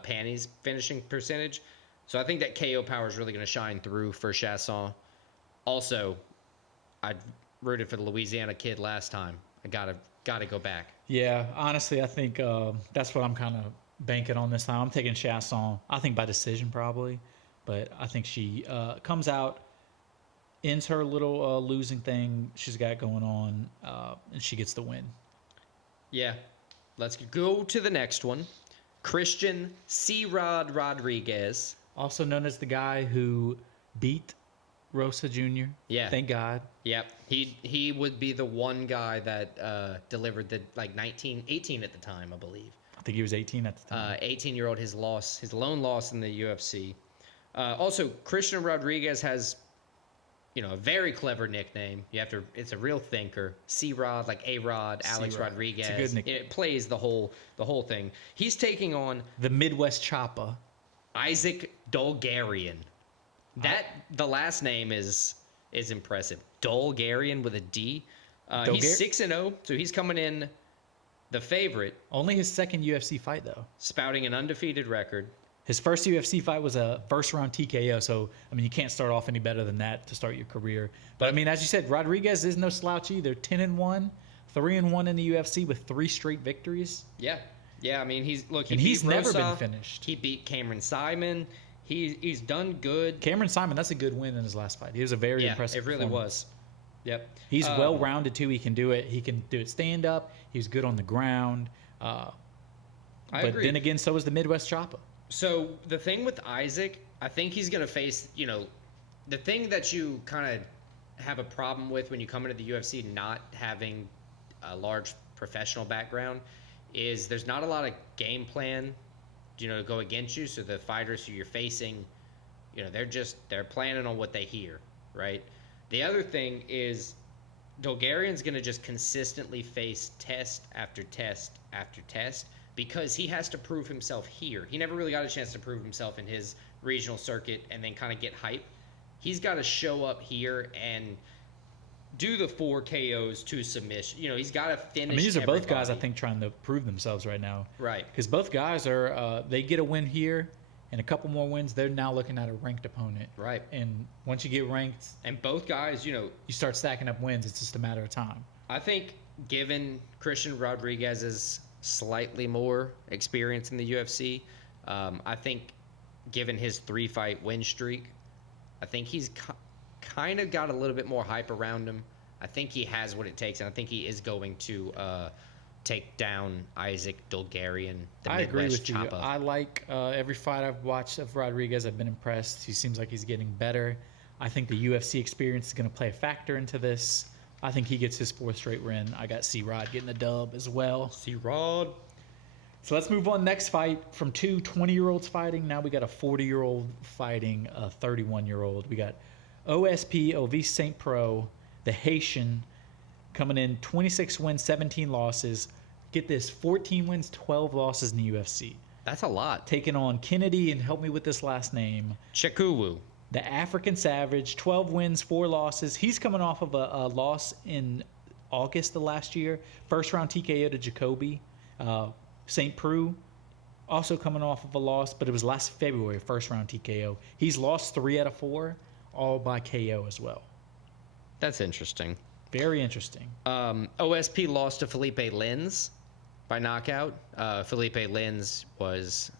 Panny's finishing percentage. So I think that KO power is really going to shine through for Chasson. Also, I rooted for the Louisiana kid last time. I gotta go back. Yeah, honestly, I think that's what I'm kind of banking on this time. I'm taking Chasson. I think by decision probably, but I think she comes out, ends her little losing thing she's got going on, and she gets the win. Yeah, let's go to the next one. Christian C-Rod Rodriguez, also known as the guy who beat Rosa Jr. Yeah, thank God. Yep, he would be the one guy that delivered the 18 at the time, I believe. I think he was 18 at the time. 18-year-old, his lone loss in the UFC. Also, Christian Rodriguez has a very clever nickname. It's a real thinker. C-Rod, like A-Rod, Alex C-Rod. Rodriguez. It's a good nickname. It plays the whole thing. He's taking on The Midwest Choppa. Isaac Dolgarian. The last name is impressive. Dolgarian with a D. He's 6-0, so he's coming in the favorite, Only his second UFC fight, though. spouting an undefeated record. His first UFC fight was a first-round TKO, so, I mean, you can't start off any better than that to start your career. But, I mean, as you said, Rodriguez is no slouch either. 10-1, 3-1 in the UFC with 3 straight victories. Yeah. I mean, he's he's never been finished. He beat Cameron Simon. He's done good. Cameron Simon, that's a good win in his last fight. He was a very impressive it really performance. was. Yep. He's well-rounded, too. He can do it. He can do it stand-up. He's good on the ground. I but agree. then again, so is the Midwest Choppa. So the thing with Isaac, I think he's going to face, the thing that you kind of have a problem with when you come into the UFC not having a large professional background is there's not a lot of game plan, to go against you. So the fighters who you're facing, they're planning on what they hear, right? The other thing is Dolgarian's going to just consistently face test after test after test because he has to prove himself here. He never really got a chance to prove himself in his regional circuit and then kind of get hype. He's got to show up here and do the 4 KOs to submission. He's got to finish. I mean, these are both guys, I everybody. think, trying to prove themselves right now. Right. Because both guys are, they get a win here and a couple more wins. They're now looking at a ranked opponent. Right. And once you get ranked, And both guys, you start stacking up wins. It's just a matter of time. I think given Christian Rodriguez's slightly more experience in the UFC, I think given his 3-fight win streak, I think he's kind of got a little bit more hype around him. I think he has what it takes, and I think he is going to take down Isaac Dolgarian, the I agree Midwest with you. Choppa. I like every fight I've watched of Rodriguez. I've been impressed. He seems like he's getting better. I think the UFC experience is going to play a factor into this. I think he gets his 4th straight win. I got C-Rod getting the dub as well. C-Rod. So let's move on. Next fight from 2 20-year-olds fighting. Now we got a 40-year-old fighting a 31-year-old. We got OSP, Ovis St. Pro, the Haitian, coming in 26 wins, 17 losses. Get this, 14 wins, 12 losses in the UFC. That's a lot. Taking on Kennedy, and help me with this last name, Chikuwu. the African Savage, 12 wins, 4 losses. He's coming off of a loss in August of last year. First round TKO to Jacoby. St. Preux also coming off of a loss, but it was last February, first round TKO. He's lost 3 out of 4, all by KO as well. That's interesting. Very interesting. OSP lost to Felipe Lins by knockout. Felipe Lins was,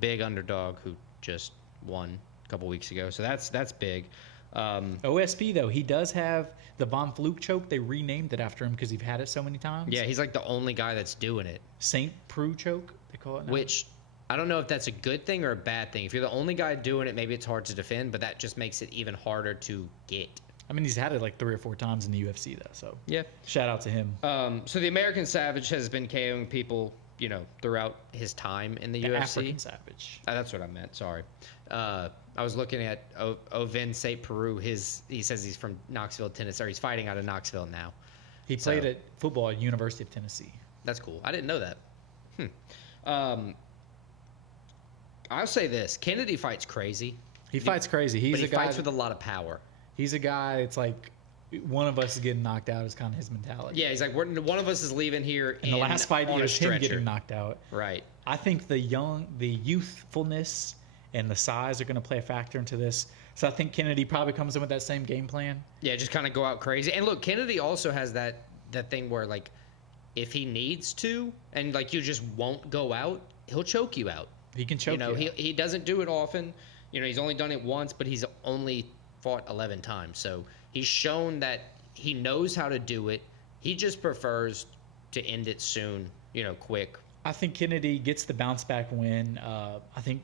big underdog who just won a couple weeks ago. So that's big. OSP, though, he does have the Von Fluke choke. They renamed it after him because he's had it so many times. Yeah, he's like the only guy that's doing it. St. Preux choke, they call it now. Which I don't know if that's a good thing or a bad thing. If you're the only guy doing it, maybe it's hard to defend, but that just makes it even harder to get. I mean, he's had it like 3 or 4 times in the UFC, though. So Yeah. shout out to him. So the American Savage has been KOing people, throughout his time in the UFC. African Savage. That's what I meant. Sorry. I was looking at Ovin St. Peru. He says he's from Knoxville, Tennessee. Or he's fighting out of Knoxville now. He played at football at University of Tennessee. That's cool. I didn't know that. I'll say this: Kennedy fights crazy. He fights crazy. He's But he a guy. fights with a lot of power. He's a guy. It's like one of us is getting knocked out. Is kind of his mentality. Yeah, he's like one of us is leaving here. In the last fight, on it a was him stretcher. getting knocked out. Right. I think the youthfulness and the size are going to play a factor into this. So I think Kennedy probably comes in with that same game plan. Yeah, just kind of go out crazy. And look, Kennedy also has that thing where, like, if he needs to and, like, you just won't go out, he'll choke you out. He can choke you. He doesn't do it often. He's only done it once, but he's only fought 11 times. So he's shown that he knows how to do it. He just prefers to end it soon, quick. I think Kennedy gets the bounce back win. I think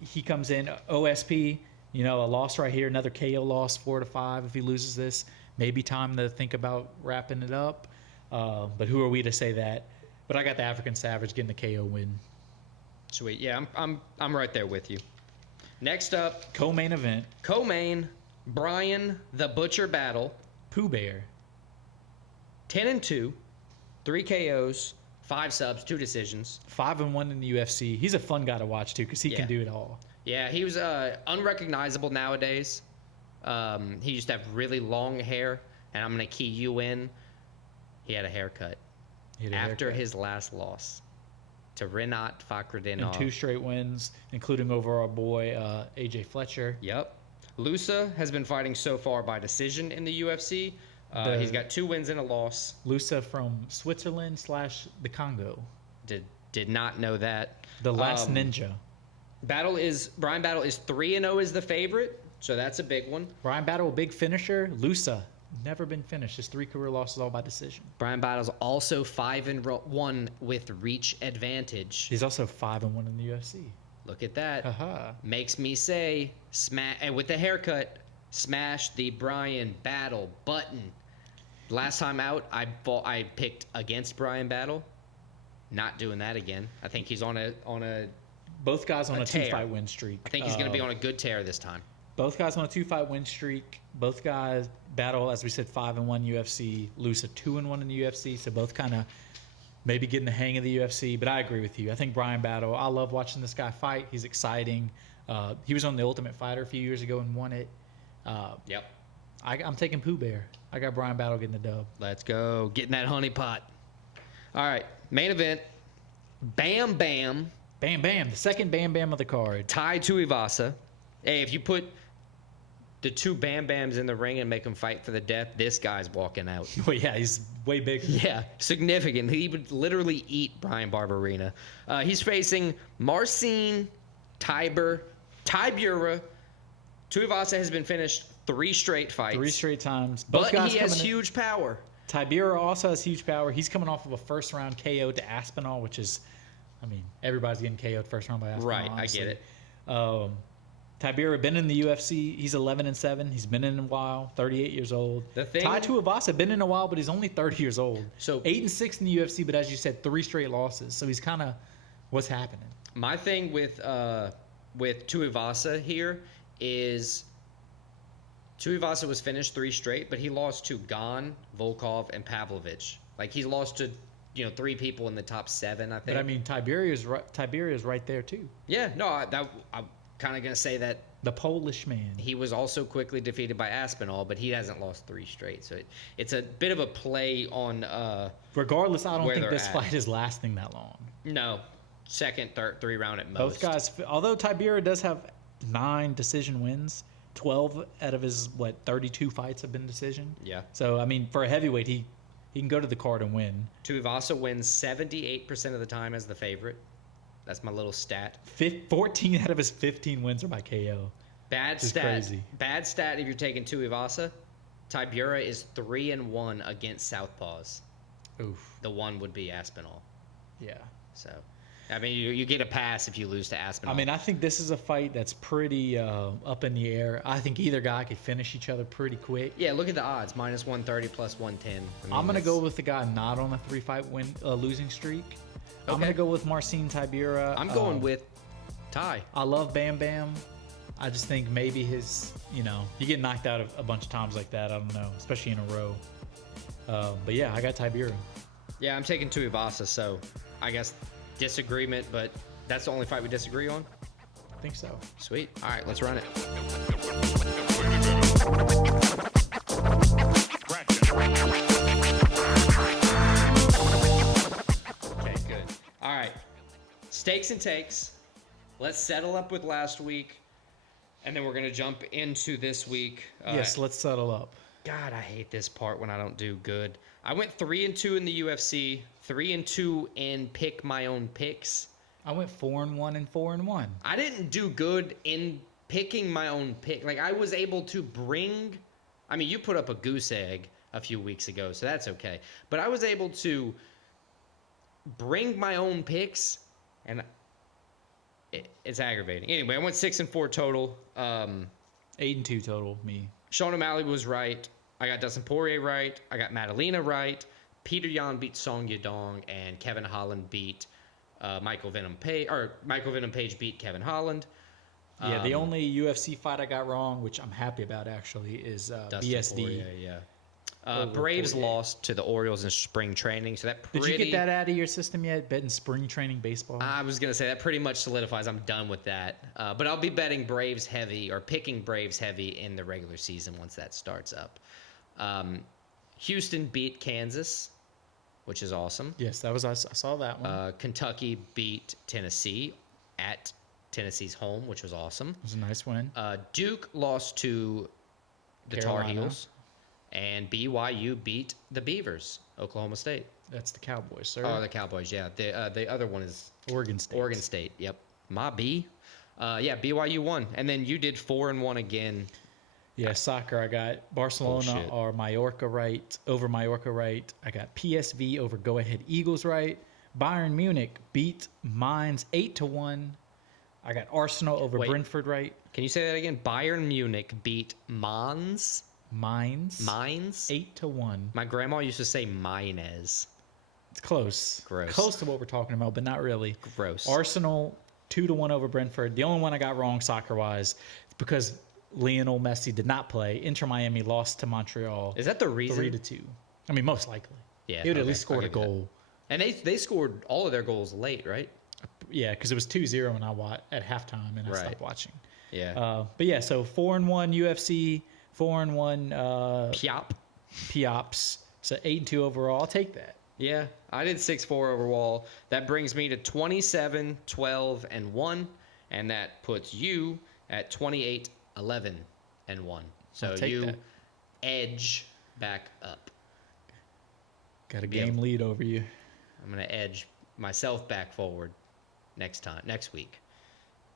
he comes in OSP, a loss right here, another KO loss, 4-5 if he loses this. Maybe time to think about wrapping it up. But who are we to say that? But I got the African Savage getting the KO win. Sweet. Yeah, I'm right there with you. Next up, Co-main event. co-main, Brian the Butcher Battle, Pooh Bear. 10-2, 3 KOs, 5 subs, 2 decisions. 5-1 in the UFC. He's a fun guy to watch too, because he can do it all. Yeah, he was unrecognizable nowadays. He used to have really long hair, and I'm gonna key you in. He had a haircut after his last loss to Rinat Fakhretdinov. And 2 straight wins, including over our boy AJ Fletcher. Yep. Lusa has been fighting so far by decision in the UFC. He's got 2 wins and a loss. Lusa from Switzerland / the Congo. Did not know that. The last ninja. Brian Battle is 3-0 as the favorite, so that's a big one. Brian Battle, a big finisher. Lusa, never been finished. His 3 career losses all by decision. Brian Battle's also 5-1 with reach advantage. He's also 5-1 in the UFC. Look at that. Haha. Makes me say, and with the haircut, smash the Brian Battle button. Last time out, I picked against Brian Battle. Not doing that again. I think he's on a Both guys on a tear. 2-fight win streak. I think he's going to be on a good tear this time. Both guys on a 2-fight win streak. Both guys Battle, as we said, 5-1 UFC. Lusa 2-1 in the UFC. So both kind of maybe getting the hang of the UFC. But I agree with you. I think Brian Battle, I love watching this guy fight. He's exciting. He was on The Ultimate Fighter a few years ago and won it. Yep. I'm taking Pooh Bear. I got Brian Battle getting the dub. Let's go. Getting that honey pot. All right. Main event. Bam Bam. Bam Bam. The second Bam Bam of the card. Tai Tuivasa. Hey, if you put the 2 Bam Bams in the ring and make them fight for the death, this guy's walking out. Well, yeah, he's way bigger. Yeah, significant. He would literally eat Brian Barberina. He's facing Marcin Tybura. Tuivasa has been finished 3 straight fights. 3 straight times. But he has huge power. Tybura also has huge power. He's coming off of a first-round KO to Aspinall, which is, I mean, everybody's getting KO'd first round by Aspinall. Right, honestly. I get it. Tybura been in the UFC. He's 11-7. He's been in a while. 38 years old. The thing, Tai Tuivasa been in a while, but he's only 30 years old. So 8-6 in the UFC, but as you said, 3 straight losses. So he's kind of what's happening. my thing with Tuivasa here is Tuivasa was finished 3 straight, but he lost to Gon, Volkov, and Pavlovich. Like he lost to 3 people in the top 7, I think. But I mean, Tiberia's right there too. Yeah, no, I'm kind of gonna say that The Polish man. he was also quickly defeated by Aspinall, but he hasn't lost 3 straight. So it's a bit of a play on. Regardless, I don't where think they're this at. fight is lasting that long. No, second, third, 3 round at most. Both guys, although Tibera does have 9 decision wins, 12 out of his 32 fights have been decision. Yeah. So I mean, for a heavyweight, he can go to the card and win. Tuivasa wins 78% of the time as the favorite. That's my little stat. 14 out of his 15 wins are by KO. Bad This is stat. crazy. Bad stat if you're taking Tuivasa. Tybura is 3-1 against southpaws. Oof. The one would be Aspinall. Yeah. So, I mean, you get a pass if you lose to Aspinall. I mean, I think this is a fight that's pretty up in the air. I think either guy could finish each other pretty quick. yeah, look at the odds: -130, +110. I'm gonna go with the guy not on a 3-fight losing streak. I'm Okay. gonna go with Marcin Tybura. I'm going with Ty. I love Bam Bam. I just think maybe his, you get knocked out a bunch of times like that. I don't know, especially in a row. But yeah, I got Tybura. Yeah, I'm taking Tuivasa, so I guess disagreement, but that's the only fight we disagree on. I think so. Sweet. All right, let's run it. Okay, good. All right. Stakes and takes. Let's settle up with last week, and then we're going to jump into this week. Yes, let's settle up. God, I hate this part when I don't do good. I went 3-2 in the UFC, 3-2 in pick my own picks. I went 4-1 and 4-1. I didn't do good in picking my own pick. Like I was able to bring, I mean, you put up a goose egg a few weeks ago, so that's okay. But I was able to bring my own picks, and it's aggravating. Anyway, I went 6-4 total. 8-2 total. Me. Sean O'Malley was right. I got Dustin Poirier right. I got Madalena right. Peter Yan beat Song Yadong, and Kevin Holland beat Michael Venom Page. Or Michael Venom Page beat Kevin Holland. Yeah, the only UFC fight I got wrong, which I'm happy about actually, is Dustin BSD. Poirier, yeah. Braves lost to the Orioles in spring training, so that Did you get that out of your system yet? Betting spring training baseball? I was gonna say that pretty much solidifies. I'm done with that. But I'll be betting Braves heavy or picking Braves heavy in the regular season once that starts up. Houston beat Kansas, which is awesome. Yes, that was us. I saw that one. Kentucky beat Tennessee at Tennessee's home, which was awesome. It was a nice win. Duke lost to the Carolina. Tar Heels, and BYU beat the Beavers, Oklahoma State. That's the Cowboys, sir. Oh, the Cowboys, yeah. The other one is Oregon State. Oregon State, yep. My B. Yeah, BYU won. And then you did 4-1 again. Yeah, soccer. I got Barcelona Bullshit. or Mallorca right, over Mallorca right. I got PSV over Go Ahead Eagles right. Bayern Munich beat Mainz 8-1. I got Arsenal over Wait. Brentford right. Can you say that again? Bayern Munich beat Mainz? Mainz 8-1? 8-1. My grandma used to say Mayonnaise. It's close. Gross. Close to what we're talking about, but not really. Gross. Arsenal 2-1 over Brentford. The only one I got wrong soccer wise is because Lionel Messi did not play. Inter Miami lost to Montreal. Is that the reason? 3-2. I mean, most likely. Yeah. He would at okay, least scored I'll a give you that. goal. And they scored all of their goals late, right? Yeah, because it was 2-0 when at halftime, and I Right. stopped watching. Yeah. But yeah, so 4-1 UFC, 4-1 Piop. Piops. So 8-2 overall. I'll take that. Yeah, I did 6-4 overall. That brings me to 27, 12, and 1, and that puts you at 28, 11, and 1. So I'll take you that. edge back up. Got a Yeah. game lead over you. I'm gonna edge myself back forward next week.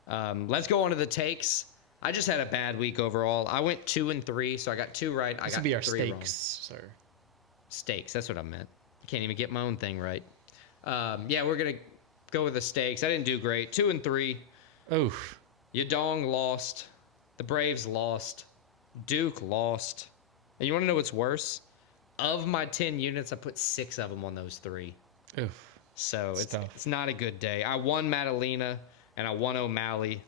Let's go on to the takes. I just had a bad week overall. I went 2 and 3, so I got 2 right. I This got will be our 3 wrong. stakes, sir. Stakes. That's what I meant. I can't even get my own thing right. Yeah, we're gonna go with the stakes. I didn't do great. 2 and 3. Oof. Yadong lost. The Braves lost. Duke lost. And you want to know what's worse? Of my 10 units, I put 6 of them on those 3. Oof. So It's tough. it's not a good day. I won Madalena and I won O'Malley.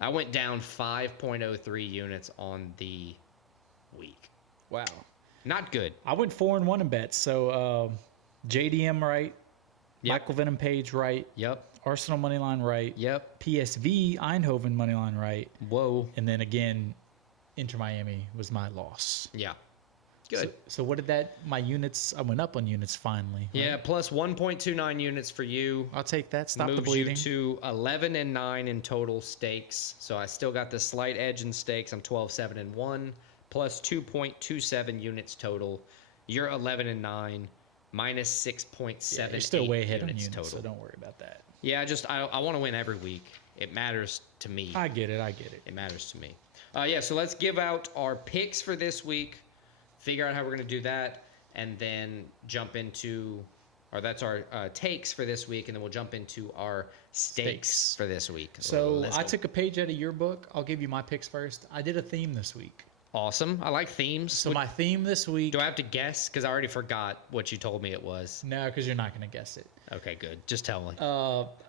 I went down 5.03 units on the week. Wow. Not good. I went 4-1 in bets. So JDM right. Yep. Michael Venom Page right. Yep. Arsenal money line right. Yep. PSV Eindhoven money line right. Whoa. And then again, Inter Miami was my loss. Yeah. Good. So what did that? My units. I went up on units finally. right? Yeah, plus 1.29 units for you. I'll take that. Stop the Moves bleeding. you to 11 and 9 in total stakes. So I still got the slight edge in stakes. I'm 12, 7 and 1 plus 2.27 units total. You're 11 and 9 minus 6.7. Yeah, you're still way ahead on units units, total. so don't worry about that. Yeah, I want to win every week. It matters to me. I get it. It matters to me. Yeah, so let's give out our picks for this week. Figure out how we're going to do that, and then jump into, or that's our takes for this week, and then we'll jump into our stakes for this week. So let's I go. took a page out of your book. I'll give you my picks first. I did a theme this week. Awesome. I like themes. So my theme this week. Do I have to guess? Because I already forgot what you told me it was. No, because you're not going to guess it. Okay, good. Just tell me.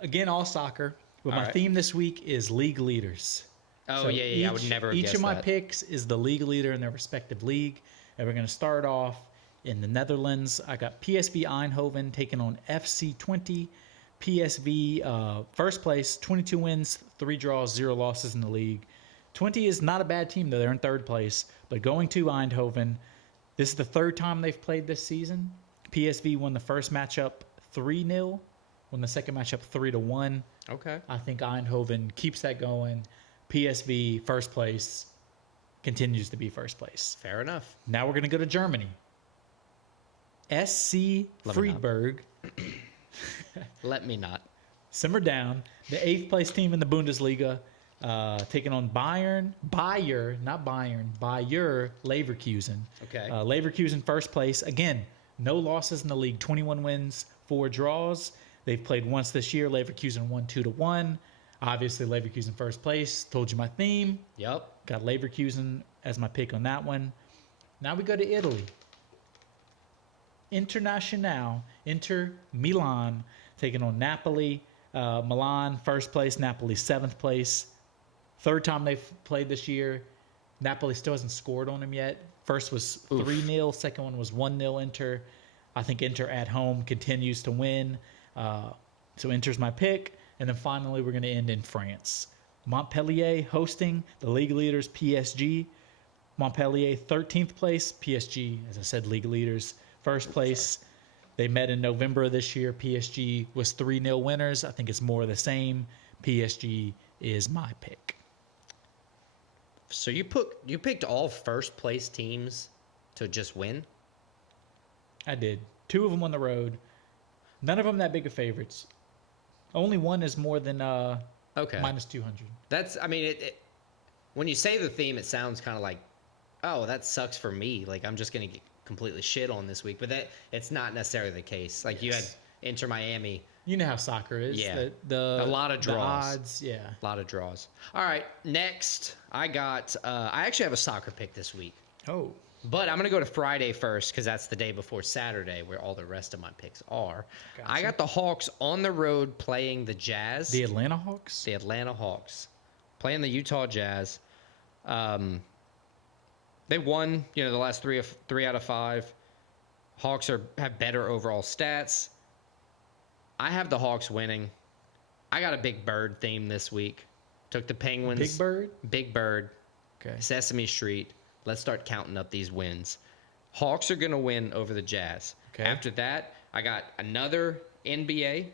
Again, all soccer. But All my right. theme this week is league leaders. Oh, So yeah. I would never have Each guessed of my that. picks is the league leader in their respective league. And we're going to start off in the Netherlands. I got PSV Eindhoven taking on FC 20. PSV first place, 22 wins, 3 draws, 0 losses in the league. 20 is not a bad team, though. They're in third place. But going to Eindhoven, this is the third time they've played this season. PSV won the first matchup 3-0, won the second matchup 3-1. Okay. I think Eindhoven keeps that going. PSV, first place, continues to be first place. Fair enough. Now we're going to go to Germany. SC Let me Friedberg, Let me not. simmer down. The 8th place team in the Bundesliga, taking on Bayer Leverkusen. Okay. Leverkusen first place. Again, no losses in the league. 21 wins, 4 draws. They've played once this year. Leverkusen won 2-1. Obviously, Leverkusen first place. Told you my theme. Yep. Got Leverkusen as my pick on that one. Now we go to Italy. Internazionale, Inter Milan, taking on Napoli. Milan, first place. Napoli, 7th place. Third time they've played this year. Napoli still hasn't scored on them yet. First was 3-0. Second one was 1-0 Inter. I think Inter at home continues to win. So Inter's my pick. And then finally, we're going to end in France. Montpellier hosting the league leaders PSG. Montpellier 13th place. PSG, as I said, league leaders first place. They met in November of this year. PSG was 3-0 winners. I think it's more of the same. PSG is my pick. So you picked all first place teams to just win? I did. 2 of them on the road. None of them that big of favorites. Only one is more than minus 200. That's, I mean, when you say the theme, it sounds kind of like, oh, that sucks for me. Like, I'm just going to get completely shit on this week. But it's not necessarily the case. Like, you had Inter Miami. You know how soccer is. Yeah. A lot of draws. The odds, yeah. A lot of draws. All right, next, I actually have a soccer pick this week. Oh. But I'm going to go to Friday first because that's the day before Saturday where all the rest of my picks are. Gotcha. I got the Hawks on the road playing the Jazz. The Atlanta Hawks? The Atlanta Hawks. Playing the Utah Jazz. They won, the last three out of 5. Hawks have better overall stats. I have the Hawks winning. I got a Big Bird theme this week. Took the Penguins. Big Bird? Big Bird. Okay. Sesame Street. Let's start counting up these wins. Hawks are going to win over the Jazz. Okay. After that, I got another NBA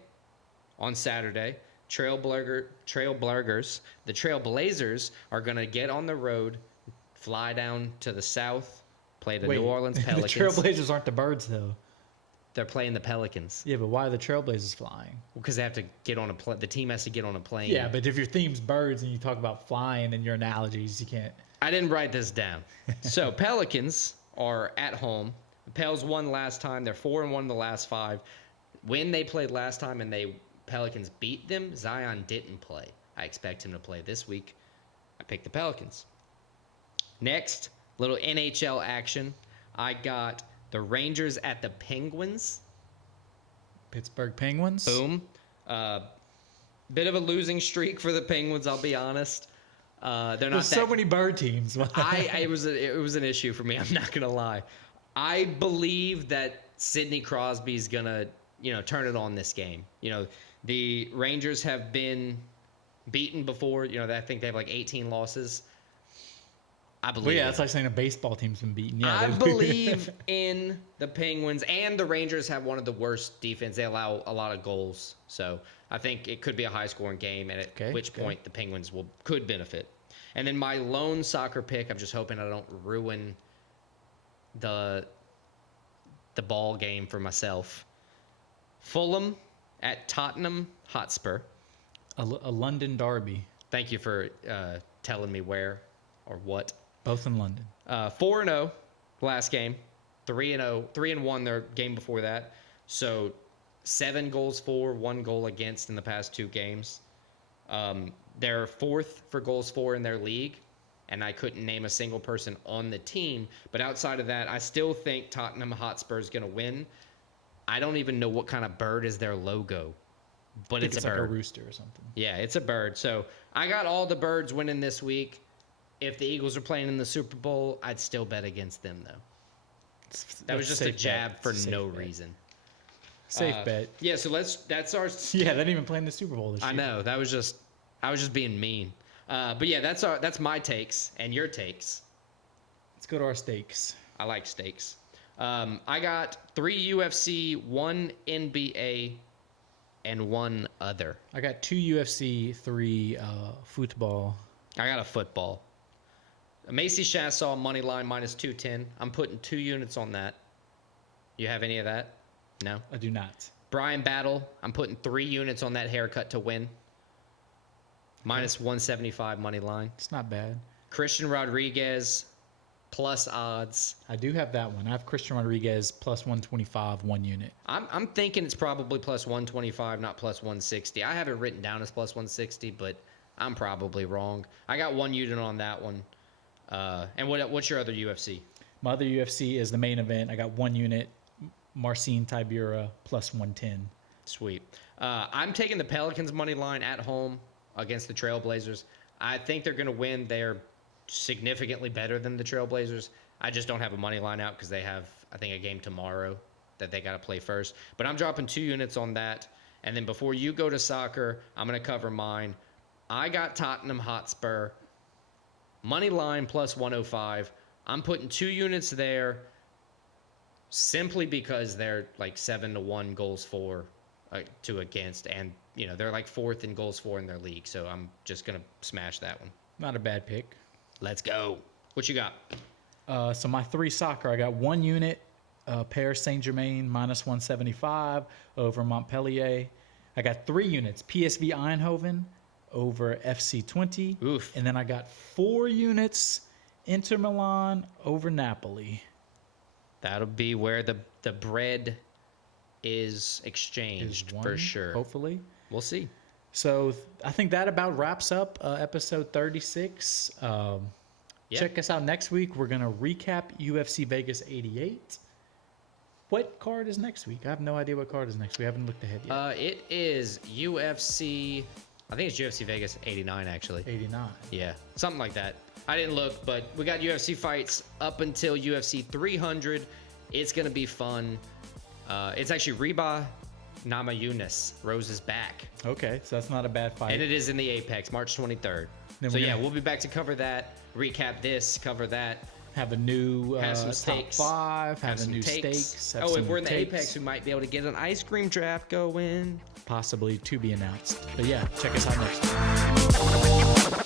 on Saturday. Trailblazers. The Trailblazers are going to get on the road, fly down to the south, play the New Orleans Pelicans. The Trailblazers aren't the Birds, though. They're playing the Pelicans. Yeah, but why are the Trailblazers flying? Because they have to get on a plane. The team has to get on a plane. Yeah, but if your theme's birds and you talk about flying and your analogies, you can't. I didn't write this down. So Pelicans are at home. The Pels won last time. They're 4-1 the last 5. When they played last time and Pelicans beat them, Zion didn't play. I expect him to play this week. I picked the Pelicans. Next, little NHL action. I got the Rangers at the Penguins. Pittsburgh Penguins. Boom. Bit of a losing streak for the Penguins, I'll be honest. They're not. There's so many bird teams. It was an issue for me. I'm not gonna lie. I believe that Sidney Crosby's gonna turn it on this game. The Rangers have been beaten before. I think they have like 18 losses. I believe. Well, yeah, it's like saying a baseball team's been beaten. Yeah, I believe in the Penguins, and the Rangers have one of the worst defense. They allow a lot of goals, so I think it could be a high-scoring game, and at which point the Penguins could benefit. And then my lone soccer pick, I'm just hoping I don't ruin the ball game for myself. Fulham at Tottenham Hotspur. A London derby. Thank you for telling me where or what. Both in London. 4-0 last game. 3-1 their game before that. So 7 goals for, 1 goal against in the past 2 games. They're 4th for goals for in their league, and I couldn't name a single person on the team. But outside of that, I still think Tottenham Hotspur is going to win. I don't even know what kind of bird is their logo, but it's a bird. Like a rooster or something. Yeah, it's a bird. So I got all the birds winning this week. If the Eagles are playing in the Super Bowl, I'd still bet against them, though. That was just a jab for no reason. Safe bet. Yeah, so that's our. Yeah, they didn't even play in the Super Bowl this year. I know. I was just being mean. But yeah, that's my takes and your takes. Let's go to our stakes. I like stakes. I got 3 UFC, 1 NBA, and 1 other. I got 2 UFC, 3 football. I got a football. Macy Chassaw money line minus 210. I'm putting 2 units on that. You have any of that? No? I do not. Brian Battle, I'm putting 3 units on that haircut to win. Minus 175 money line. It's not bad. Christian Rodriguez, plus odds. I do have that one. I have Christian Rodriguez plus 125, 1 unit. I'm thinking it's probably plus 125, not plus 160. I have it written down as plus 160, but I'm probably wrong. I got 1 unit on that one. And what's your other UFC? My other UFC is the main event. I got 1 unit, Marcin Tybura plus 110. Sweet. I'm taking the Pelicans money line at home against the Trailblazers. I think they're going to win. They're significantly better than the Trailblazers. I just don't have a money line out because they have, I think, a game tomorrow that they got to play first. But I'm dropping 2 units on that. And then before you go to soccer, I'm going to cover mine. I got Tottenham Hotspur, money line plus 105. I'm putting 2 units there simply because they're like 7-1 goals for to against. And, you know, they're like 4th in goals for in their league. So I'm just going to smash that one. Not a bad pick. Let's go. What you got? So my 3 soccer, I got 1 unit, Paris Saint-Germain minus 175 over Montpellier. I got 3 units, PSV Eindhoven over FC 20. Oof. And then I got 4 units, Inter Milan over Napoli. That'll be where the bread is exchanged Is for won, sure. Hopefully. We'll see. So I think that about wraps up episode 36. Yeah. Check us out next week. We're going to recap UFC Vegas 88. What card is next week? I have no idea what card is next week. I haven't looked ahead yet. It is UFC. I think it's UFC Vegas 89, actually. 89. Yeah, something like that. I didn't look, but we got UFC fights up until UFC 300. It's going to be fun. It's actually Reba Namajunas. Rose is back. Okay, so that's not a bad fight. And it is in the Apex, March 23rd. Then So we're yeah, gonna- we'll be back to cover that, recap this, cover that. Have a new Have some top stakes. 5. Have a some new takes. stakes. Have Oh, some if we're in the takes. Apex, we might be able to get an ice cream draft going. Possibly to be announced. But yeah, check us out next time.